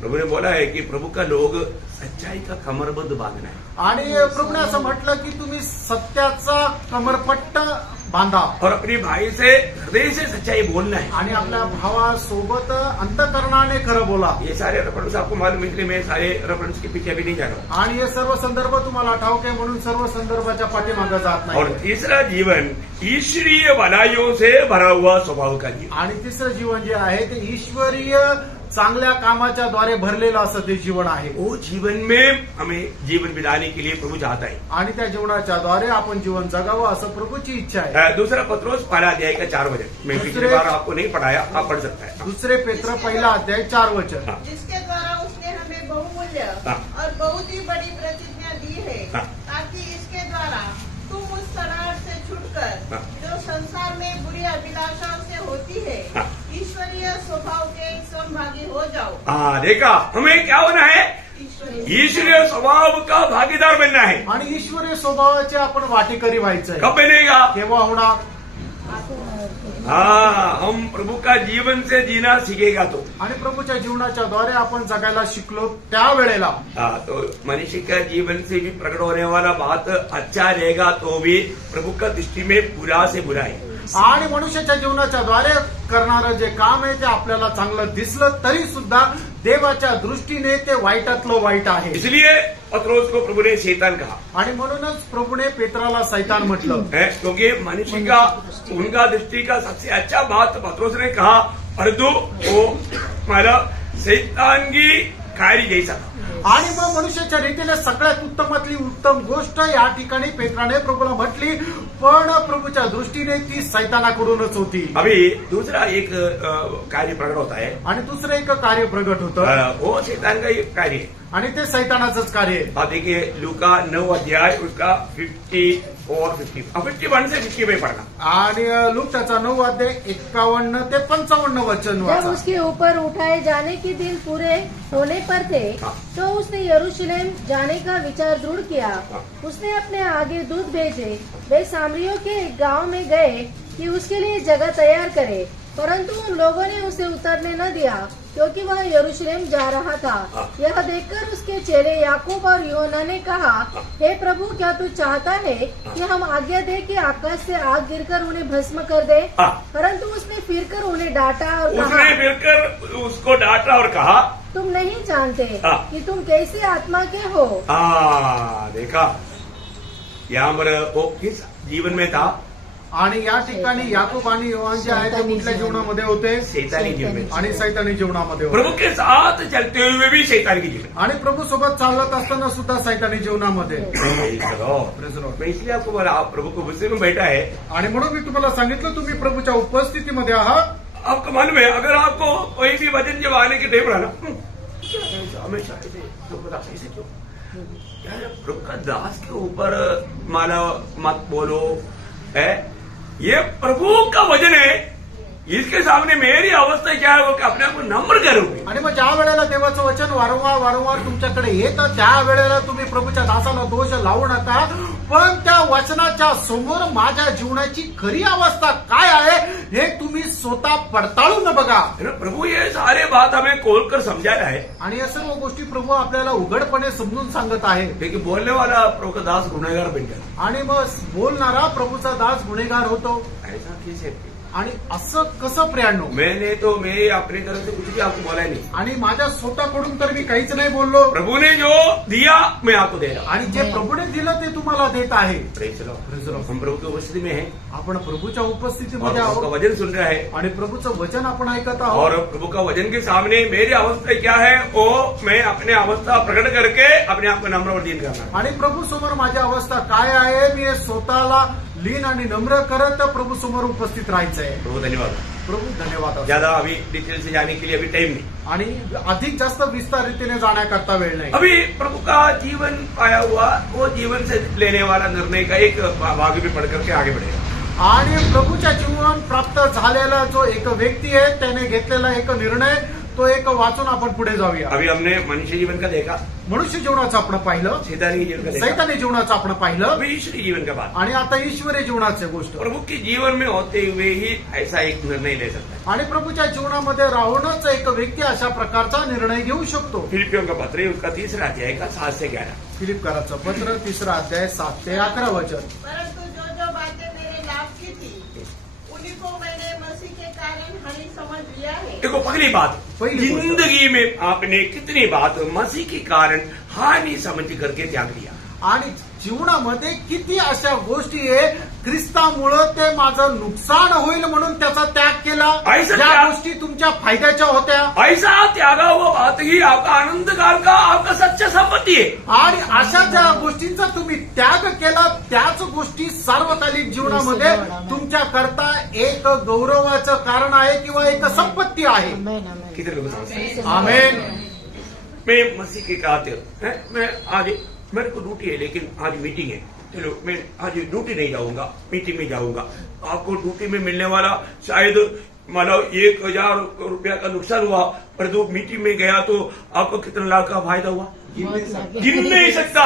प्रभु ने बोला है कि प्रभु का लोग सच्चाई का कमरबद्ध बांधना है, आणि प्रभूने असं म्हटलं की तुम्ही सत्याचा कमरपट्ट बांधा और अपने भाई से हृदय से सच्चाई बोलना है। आणि आपल्या भावासोबत अंतःकरणाने खरं बोला। ये सारे रेफरेंस आपको मालूम है, इसलिए मैं सारे रेफरेंस के पीछे अभी नहीं जा रहा आणि हे सर्व संदर्भ तुम्हाला ठाऊक आहे म्हणून सर्व संदर्भाच्या पाठीमागे जात हूं। और नाही। तीसरा जीवन ईश्वरीय भलाइयों से भरा हुआ स्वभाव का जीवन। आणि तिसरं जीवन जे आहे ते ईश्वरीय चांगल्या कामाच्या द्वारे भरलेलं असं ते जीवन आहे। वो जीवन में हमें जीवन बिताने के लिए प्रभु चाहता है। आणि त्या जीवनाच्या द्वारे आपण जीवन जगावं असं प्रभूची इच्छा आहे। दूसरा पत्रोस 1 अध्याय का 4 वचन, मैं पिछली बार आपको नहीं पढ़ाया, आप पढ़ सकता है। दुसरे पेत्र 1 अध्याय 4 वचन, जिसके द्वारा उसने हमें बहुमूल्य हाँ। और बहुत ही बड़ी प्रतिज्ञा दी है, हाँ। ताकि इसके द्वारा तुम उस सराहट से छुटकर हाँ। जो संसार में बुरी अभिलाषाओं से होती है, हाँ। ईश्वरीय स्वभाव के समभागी हो जाओ। हाँ, देखा, हमें क्या होना है? ईश्वरीय स्वभाव का भागीदार बनना है। आणि ईश्वरीय स्वभावाचे आपण वाटेकरी व्हायचंय। कब बनेगा? केव्हा होणार? हाँ, हम प्रभु का जीवन से जीना सीखेगा तो। आणि प्रभूच्या जीवनाच्या द्वारे आपण जगायला शिकलो त्या वेळेला। हाँ, तो मनुष्य का जीवन से भी प्रकट होने वाला बात अच्छा रहेगा तो भी प्रभु का दृष्टि में बुरा से बुरा है। आणि मनुष्याच्या जीवनाच्या द्वारे करणारं जे काम आहे ते आपल्याला चांगलं दिसलं तरी सुद्धा देवाच्या दृष्टीने ते वाईटातलं वाईट आहे। इसलिए पत्रोस को प्रभु ने शैतान कहा। आणि म्हणूनच प्रभूने पेत्राला सैतान म्हटलं, क्योंकि मनुष्य का उनका दृष्टि का सबसे अच्छा बात पत्रोस ने कहा, परंतु वो मतलब शैतान की कार्य जैसा था। आणि मग मनुष्याच्या रीतीने सगळ्यात उत्तमातली उत्तम गोष्ट या ठिकाणी पेत्राने प्रभूला म्हटली, पण प्रभूच्या दृष्टीने ती सैतानाकडूनच होती। अभी दूसरा एक कार्य प्रकट होता है, आणि दुसरं एक कार्य प्रगट होतं, वो शैतान का एक कार्य है। आणि ते सैतानाचंच कार्य आहे। आप देखिए लूका 9 अध्याय उसका 51 से 50 में पढ़ना। आणि लूक त्याचा 9 अध्याय 51 ते 55 वचन जब वाचा। उसके ऊपर उठाए जाने के दिन पूरे होने पर थे तो उसने यरूशलेम जाने का विचार दृढ़ किया। उसने अपने आगे दूत भेजे, वे सामरियों के एक गांव में गए कि उसके लिए जगह तैयार करे, परंतु उन लोगों ने उसे उतरने न दिया क्योंकि वह यरूशलेम जा रहा था। यह देखकर उसके चेले याकूब और यूहन्ना ने कहा, हे प्रभु, क्या तू चाहता है कि हम आज्ञा दे कि आकाश से आग गिरकर उन्हें भस्म कर दे? परंतु उसने फिरकर उन्हें डांटा और कहा, उसको डांटा और कहा, तुम नहीं जानते कि तुम कैसी आत्मा के हो। देखा यहाँ पर वो किस जीवन में था? आणि या ठिकाणी याकूब आणि योहान जे आहेत ते कुठल्या जीवनामध्ये होते? शैतानी जीवन में आणि सैतानी जीवनामध्ये होते. प्रभु के साथ चलते हुए भी शैतान की जीवन आणि प्रभू सोबत चालत असताना सुद्धा सैतानी जीवनामध्ये. Praise the Lord. मैं इसलिए आपको बोला, आप प्रभु को गुस्से में बैठा है, आणि म्हणून मी तुम्हाला सांगितलं तुम्ही प्रभूच्या उपस्थितीमध्ये आहात. आपके मन में अगर आपको कोई भी वचन जब आने के टाइम रहा ना, हमेशा ऐसे तो पता ऐसे क्यों यार, प्रभु का दास के ऊपर माला मत बोलो है, ये प्रभु का वचन है, इसके सामने मेरी अवस्था क्या है, वो कि अपने आप को नम्र करोगे. आणि मग ज्या वेळेला देवाचं वचन वारंवार वारंवार तुमच्याकडे येतं त्या वेळेला तुम्ही प्रभूच्या दासाला दोष लावू नका, पण त्या वचनाच्या समोर माझ्या जीवनाची खरी अवस्था काय आहे हे तुम्ही स्वतः पडताळून बघा. प्रभु ये सारे बात हमें खोल कर समझा रहा है, आणि या सर्व गोष्टी प्रभू आपल्याला उघडपणे समजून सांगत आहे. लेकिन बोलने वाला प्रभु का दास गुनहगार बन जाता. आणि मग बोलणारा प्रभूचा दास गुन्हेगार होतो. ऐसा कैसे? आणि असं कसं प्रियांनो? मैंने तो मैं अपनी तरफ से कुछ भी आपको बोला ही नहीं. आणि माझ्या स्वतःकडून तर मी काहीच नाही बोललो. प्रभु ने जो दिया मैं आपको दे रहा. आणि जे प्रभूने दिलं ते तुम्हाला देत आहे. Praise the Lord. हम प्रभु की उपस्थिति में हैं आपण प्रभूच्या और उपस्थितीमध्ये प्रभु का आहोत वचन सुन रहा है, आणि प्रभूचं वचन आपण ऐकत और आहोत. प्रभु का वचन के सामने मेरी अवस्था क्या है वो मैं अपने अवस्था प्रकट करके अपने आप को नम्र और दीन करना. आणि प्रभू समोर माझी अवस्था काय आहे मी हे स्वतःला लीन आणि नम्र करत प्रभू समोर उपस्थित राहायचंय. प्रभु धन्यवाद. प्रभू धन्यवाद. ज्यादा अभी डिटेल से जाने के लिए अभी टाइम नहीं. आणि अधिक जास्त विस्तार रीतीने जाण्याकरता वेळ नाही. अभी प्रभु का जीवन पाया हुआ वो जीवन से लेने वाला निर्णय का एक भाग भी पढ़ करके आगे बढ़ेगा. आणि प्रभूच्या जीवन प्राप्त झालेला जो एक व्यक्ती आहे त्याने घेतलेला एक निर्णय तो एक वाचून आपण पुढे जाऊया. अभी हमने मनुष्य जीवन का देखा, मनुष्य जीवनाचं आपण पाहिलं, शैतानी जीवन का देखा, सैतानी जीवनाचं आपण पाहिलं, अभी ईश्वरी जीवन का बात. आणि आता ईश्वरी जीवनाची गोष्ट. प्रभु के जीवन में होते हुए ही ऐसा एक निर्णय ले सकता है. आणि प्रभूच्या जीवनामध्ये राहूनच एक व्यक्ती अशा प्रकारचा निर्णय घेऊ शकतो. फिलिपियों का पत्र है, उसका 3 अध्याय का 7 से 11. फिलिपकराचं पत्र 3 अध्याय 7 ते 11 वचन. परंतु जो जो बातें मेरे लाभ की थी उन्हीं को मैंने मसीह के कारण हानि समझ लिया है. देखो पहली बात, पहली गोष्ट. जिंदगी में आपने कितनी बात मसीह के कारण हानि समझ करके त्याग दिया. आणि जीवनामध्ये किती अशा गोष्टी आहे ख्रिस्तामुळं ते माझं नुकसान होईल म्हणून त्याचा त्याग केला. ऐसा ज्या त्याग- गोष्टी तुमच्या फायद्याच्या होत्या ऐसा त्यागा हुआ बात ही आपका आनंद काल का आपका सच्चा संपत्ति है. आणि अशा ज्या गोष्टींचा तुम्ही त्याग केला त्याच गोष्टी सार्वकालिक जीवनामध्ये तुमच्या करता एक गौरवाचं कारण आहे किंवा एक संपत्ती आहे. कितने लोग समझते हैं? आमेन. मैं मसीह के खातिर हैं, मैं आज मेरे को ड्यूटी है लेकिन आज मीटिंग है, चलो मैं आज ड्यूटी नहीं जाऊंगा, मीटिंग में जाऊंगा. आपको ड्यूटी में मिलने वाला शायद मतलब 1000 रुपया का नुकसान हुआ, पर जो मीटिंग में गया तो आपको कितना लाख का फायदा हुआ गिन नहीं सकता.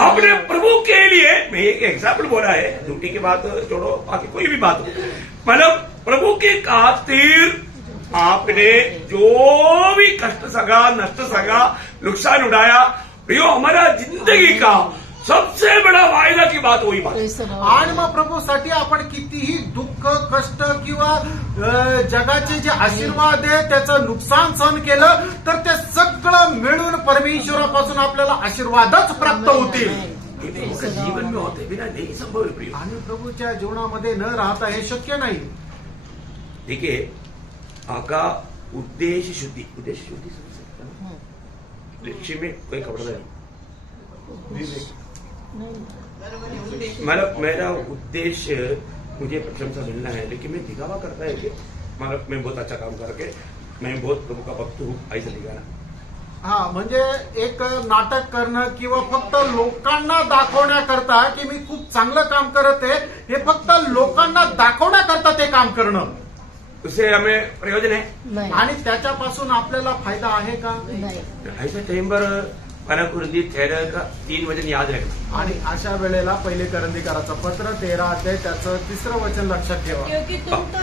आपने प्रभु के लिए, मैं एक एग्जाम्पल बोला है, ड्यूटी की बात छोड़ो बाकी कोई भी बात हो, मतलब प्रभु के खातिर आपने जो भी कष्ट सगा, नष्ट सगा, नुकसान उठाया, प्रियो हमारा जिंदगी का सबसे बड़ा वायदा की बात वही बात. आणि मग प्रभूसाठी आपण कितीही दुःख कष्ट किंवा जगाचे जे आशीर्वाद आहे त्याचं नुकसान सहन केलं तर ते सगळं मिळून परमेश्वरापासून आपल्याला आशीर्वादच प्राप्त होतील. प्रभु का जीवन में होते बिना नहीं संभव है प्रियो. आणि प्रभूच्या जीवनामध्ये न राहता हे शक्य नाही. देखिए आपका उद्देश्य शुद्धि समझ सकते हैं ना? लक्ष्य में कोई कपड़ा नहीं, मतलब मेरा उद्देश्य मुझे प्रशंसा मिलना है, लेकिन मैं दिखावा करता है कि मतलब मैं बहुत अच्छा काम करके मैं बहुत प्रभु का भक्त हूँ ऐसा दिखाना. हा म्हणजे एक नाटक करणं किंवा फक्त लोकांना दाखवण्याकरता की मी खूप चांगलं काम करत आहे हे फक्त लोकांना दाखवण्याकरता ते काम करणं, उससे हमें प्रयोजन है. नाही. आणि त्याच्यापासून आपल्याला फायदा आहे का? नाही. ऐसे टाइम पर पहला कुरिन्थी 13 का 3 वचन याद रखना. आणि अशा वेळेला पहिले करंदीकराचं पत्र 13 अध्याय त्याचं 3रं वचन लक्षात ठेवा. क्योंकि तुम तो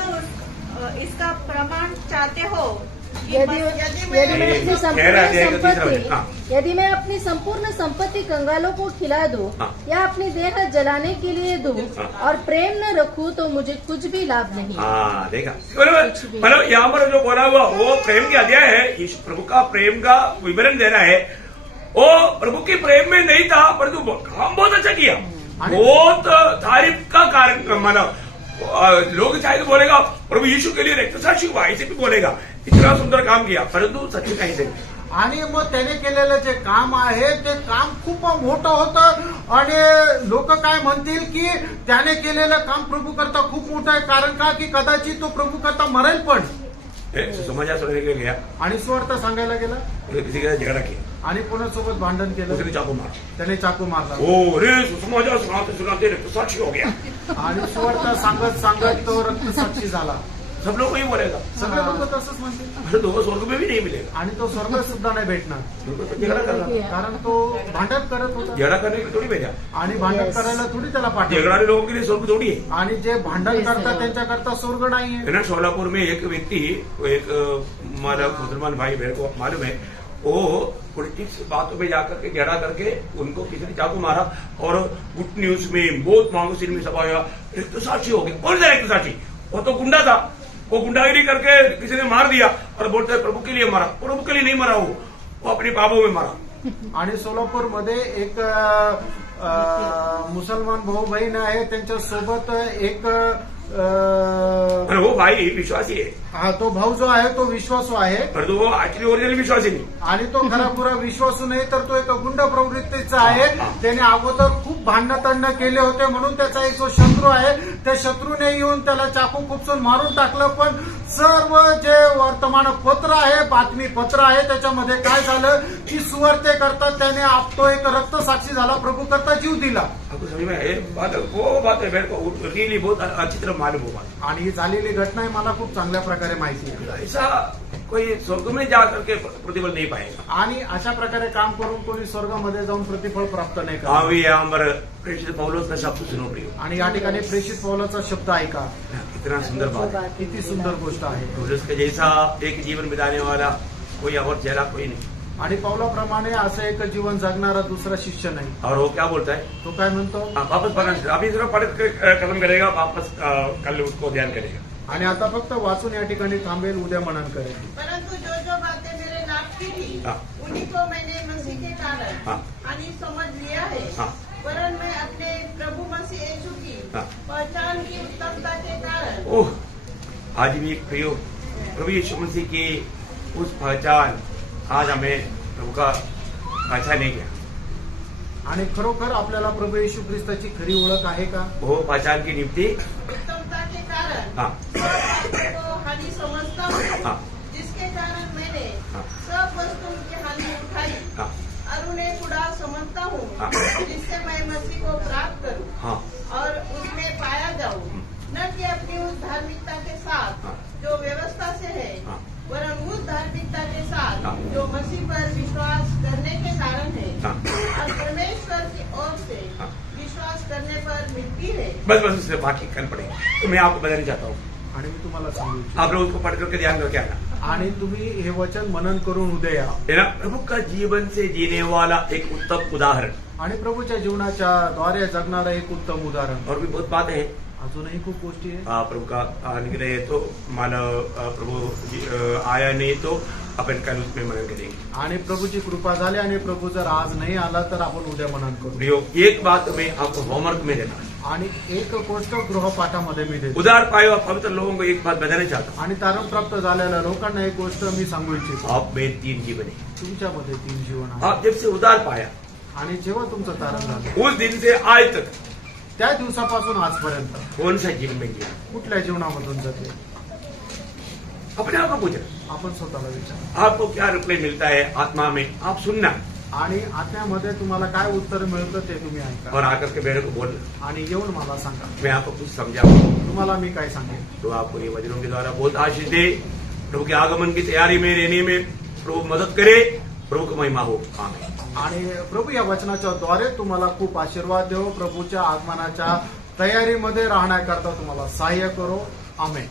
इसका प्रमाण चाहते हो कि यदि यदि मैं मैं अपनी ठहरा जाएगा तीसरा वचन. संपत्ति हाँ. यदि मैं अपनी संपूर्ण संपत्ति कंगालों को खिला दूं हाँ. या अपनी देह जलाने के लिए दूं हाँ. और प्रेम न रखूं तो मुझे कुछ भी लाभ नहीं. हाँ देखा, मतलब यहाँ पर जो बोला हुआ वो प्रेम के अध्याय है. इस प्रभु का प्रेम का विवरण दे रहा है. वो प्रभु के प्रेम में नहीं था परंतु काम बहुत अच्छा किया. बहुत तारीफ का कारण माना। लोग शायद बोलेगा प्रभु यीशु के लिए रक्तसाक्षी हुआ, ऐसे भी बोलेगा इतना सुंदर काम किया, परंतु सच्ची काही नाही। आणि मग त्याने केलेलं जे काम आहे ते काम खूप मोठं होतं आणि लोक काय म्हणतील की त्याने केलेलं काम प्रभू करता खूप मोठं आहे, कारण का की कदाचित तो प्रभू करता मरेल पण। समाजा सुनने के गया आणि सुवार्थ सांगायला गेला किसी के झगड़ा किया, आणि कोणासोबत भांडण केलं, उसने चाकू मारा, त्याने चाकू मारला ओ रे समाजा सुनाते सुनाते रक्तसाक्षी हो गया। आणि सुवार्थ सांगत सांगत तो रक्तसाक्षी झाला। सब लोग वही बोलेगा, सगळे लोक तसंच म्हणतील अरे तो स्वर्ग में भी नहीं मिलेगा, आणि तो स्वर्ग सुद्धा नाही भेटणार, झगड़ा करना, कारण तो भांडण करत होता झगड़ा करने के लिए थोड़ी भेजा। आणि भांडण करायला थोडी त्याला पाठवलं, झगड़ाने लोगों के लिए स्वर्ग थोड़ी है। आणि जे भांडण करतात त्यांच्याकरता स्वर्ग नाहीये। है ना, सोलापुर में एक व्यक्ति, एक हमारा मुसलमान भाई मेरे को मालूम है, वो पॉलिटिक्स बातों में जाकर के झगड़ा करके उनको किसी ने चाकू मारा और गुड न्यूज में बहुत मांगोसिन में सभा हुआ, रक्तसाक्षी हो गया। कौन सा रक्तसाक्षी? वो तो गुंडा था, वो गुंडागिरी करके किसी ने मार दिया और बोलते हैं प्रभु के लिए मारा, प्रभु के लिए नहीं मारा, वो अपने पापों में मारा। आणि सोलापूरमध्ये एक मुसलमान भाऊ बहीण आहे, त्यांच्या सोबत एक और वो भाई विश्वासी है, हा तो भाऊ जो आहे तो विश्वासू आहे, पर तो वो एक्चुअली ओरिजिनल विश्वासी नहीं। आणि तो खरा पुरा विश्वासू नाही तर तो एक गुंड प्रवृत्तीचा आहे। त्याने अगोदर खूप भांडण केले होते, म्हणून त्याचा एक जो शत्रू आहे त्या शत्रूने येऊन त्याला चाकू खुपसून मारून टाकलं। पण सर्व जे वर्तमानपत्र आहे, बातमीपत्र आहे, त्याच्यामध्ये काय झालं की सुवार्ते करतात त्याने तो एक रक्तसाक्षी झाला, प्रभू करता जीव दिला। आपको समझ में आए? वो बात है मेरे को रियली बहुत अच्छी तरह मालूम हुआ। आणि ही झालेली घटना आहे मला खूप चांगल्या प्रकारे माहिती आहे। ऐसा कोई स्वर्ग में जा करके प्रतिफल नहीं पाएगा। आणि अशा प्रकारे काम करून कोणी स्वर्गामध्ये जाऊन प्रतिफल प्राप्त नाही करत। आवी आंबर प्रेषित पौलुस का शब्द सुनो प्रियो, आणि या ठिकाणी प्रेषित पौलाचा शब्द ऐका, कितना सुंदर बात है। किती सुंदर गोष्ट आहे। पौलुस के जैसा एक जीवन बिताने वाला कोई और चेहरा कोई नहीं। आणि पौलाप्रमाणे असं एक जीवन जगणारा दुसरा शिष्य नाही। और वो क्या बोलता है? तो काय म्हणतो, वापस पढ़ना, अभी सिर्फ पढ़ के खत्म करेगा, वापस कल उसको ध्यान करेगा। आणि आता फक्त वाचून या ठिकाणी थांबेल, उद्या मनन करेल। परंतु जो जो बातें मेरे लाभ की थी हाँ। उन्हीं को मैंने मसीह के कारण हाँ। आणि समझ लिया है। हाँ। वरन मैं अपने प्रभु मसीह यीशु की हाँ। पहचान की उत्तमता के कारण ओह, आज भी प्रियो प्रभु यीशु मसीह की उस पहचान आज हमें प्रभु का पहचान नहीं किया। आणि खरोखर आपल्याला प्रभू येशू ख्रिस्ताची खरी ओळख आहे का? वो पहचान की नियुक्ति उत्तमता के कारण हाँ। सब वस्तुओं को हानि समझता हूँ, हाँ। जिसके कारण मैंने हाँ। सब वस्तुओं की हानि उठाई हाँ। और उन्हें कुड़ा समझता हूँ, हाँ। जिससे मैं मसीह को प्राप्त करूँ हाँ। और उसमें पाया जाऊँ, न कि अपनी उस धार्मिकता के साथ हाँ। जो व्यवस्था से है, हाँ। वरन उस धार्मिकता के साथ हाँ। जो मसीह पर विश्वास करने के कारण है हाँ। और परमेश्वर की ओर से हाँ। विश्वास करने पर मिलती है। बस बस उससे बाकी कल पड़ेगा। तो मैं आपको बताना चाहता हूँ, आणि मी तुम्हाला सांगू इच्छितो, आप लोग उसको पढ़ करके ध्यान करके आना, आणि तुम्ही हे वचन मनन करून उद्या या। है ना। प्रभु का जीवन से जीने वाला एक उत्तम उदाहरण, आणि प्रभूच्या जीवनाच्या द्वारे जगणारं एक उत्तम उदाहरण। और भी बहुत बातें हैं। अजूनही खूप गोष्टी आहेत। प्रभु का अनुग्रह तो मानो प्रभु आया नहीं तो अपन कल उसमें मनन करेंगे। आणि प्रभूची कृपा झाली आणि प्रभू जर आज नाही आला तर आपण उद्या मनन करू। प्रियो, एक बात मैं आपको होमवर्क में देता हूँ। आणि एक गोष्ट गृहपाठामध्ये मी देतो, उदार पाए हुए पवित्र लोगों को एक बात बताना चाहता हूँ। आणि तारण प्राप्त झालेल्या लोकांना एक गोष्ट मी सांगू इच्छितो, आप में 3 जीवन है। तुमच्यामध्ये 3 जीवन आहे। आप जब से उदार पाया आणि जेव्हा तुमचं तारण झालं उस दिन से आज तक त्या दिवसापासून आजपर्यंत कौन सा जीवन में जिया? कुठल्या जीवनामधून जाते? अपने आप को पूछा, आपण स्वतःला विचारा। आपको क्या रिप्लाई मिलता है आत्मा में? आप सुनना आणि आत्म्यामध्ये तुम्हाला काय उत्तर मिळतं ते तुम्ही ऐका, और आकर के मेरे को बोलना। आणि येऊन मला सांगा, मैं आपको कुछ समझाऊंगा। तुम्हाला मी काय सांगेन। तो आपको ये वचनों के द्वारा बहुत आशीष दे। प्रभु के आगमन की तैयारी में रहने में प्रभु मदद करे। प्रभु को महिमा हो, आमीन। आणि प्रभू या वचनाच्या द्वारे तुम्हाला खूप आशीर्वाद देव, प्रभूच्या आगमनाच्या तयारीमध्ये राहण्याकरता तुम्हाला सहाय्य करो, आमेन।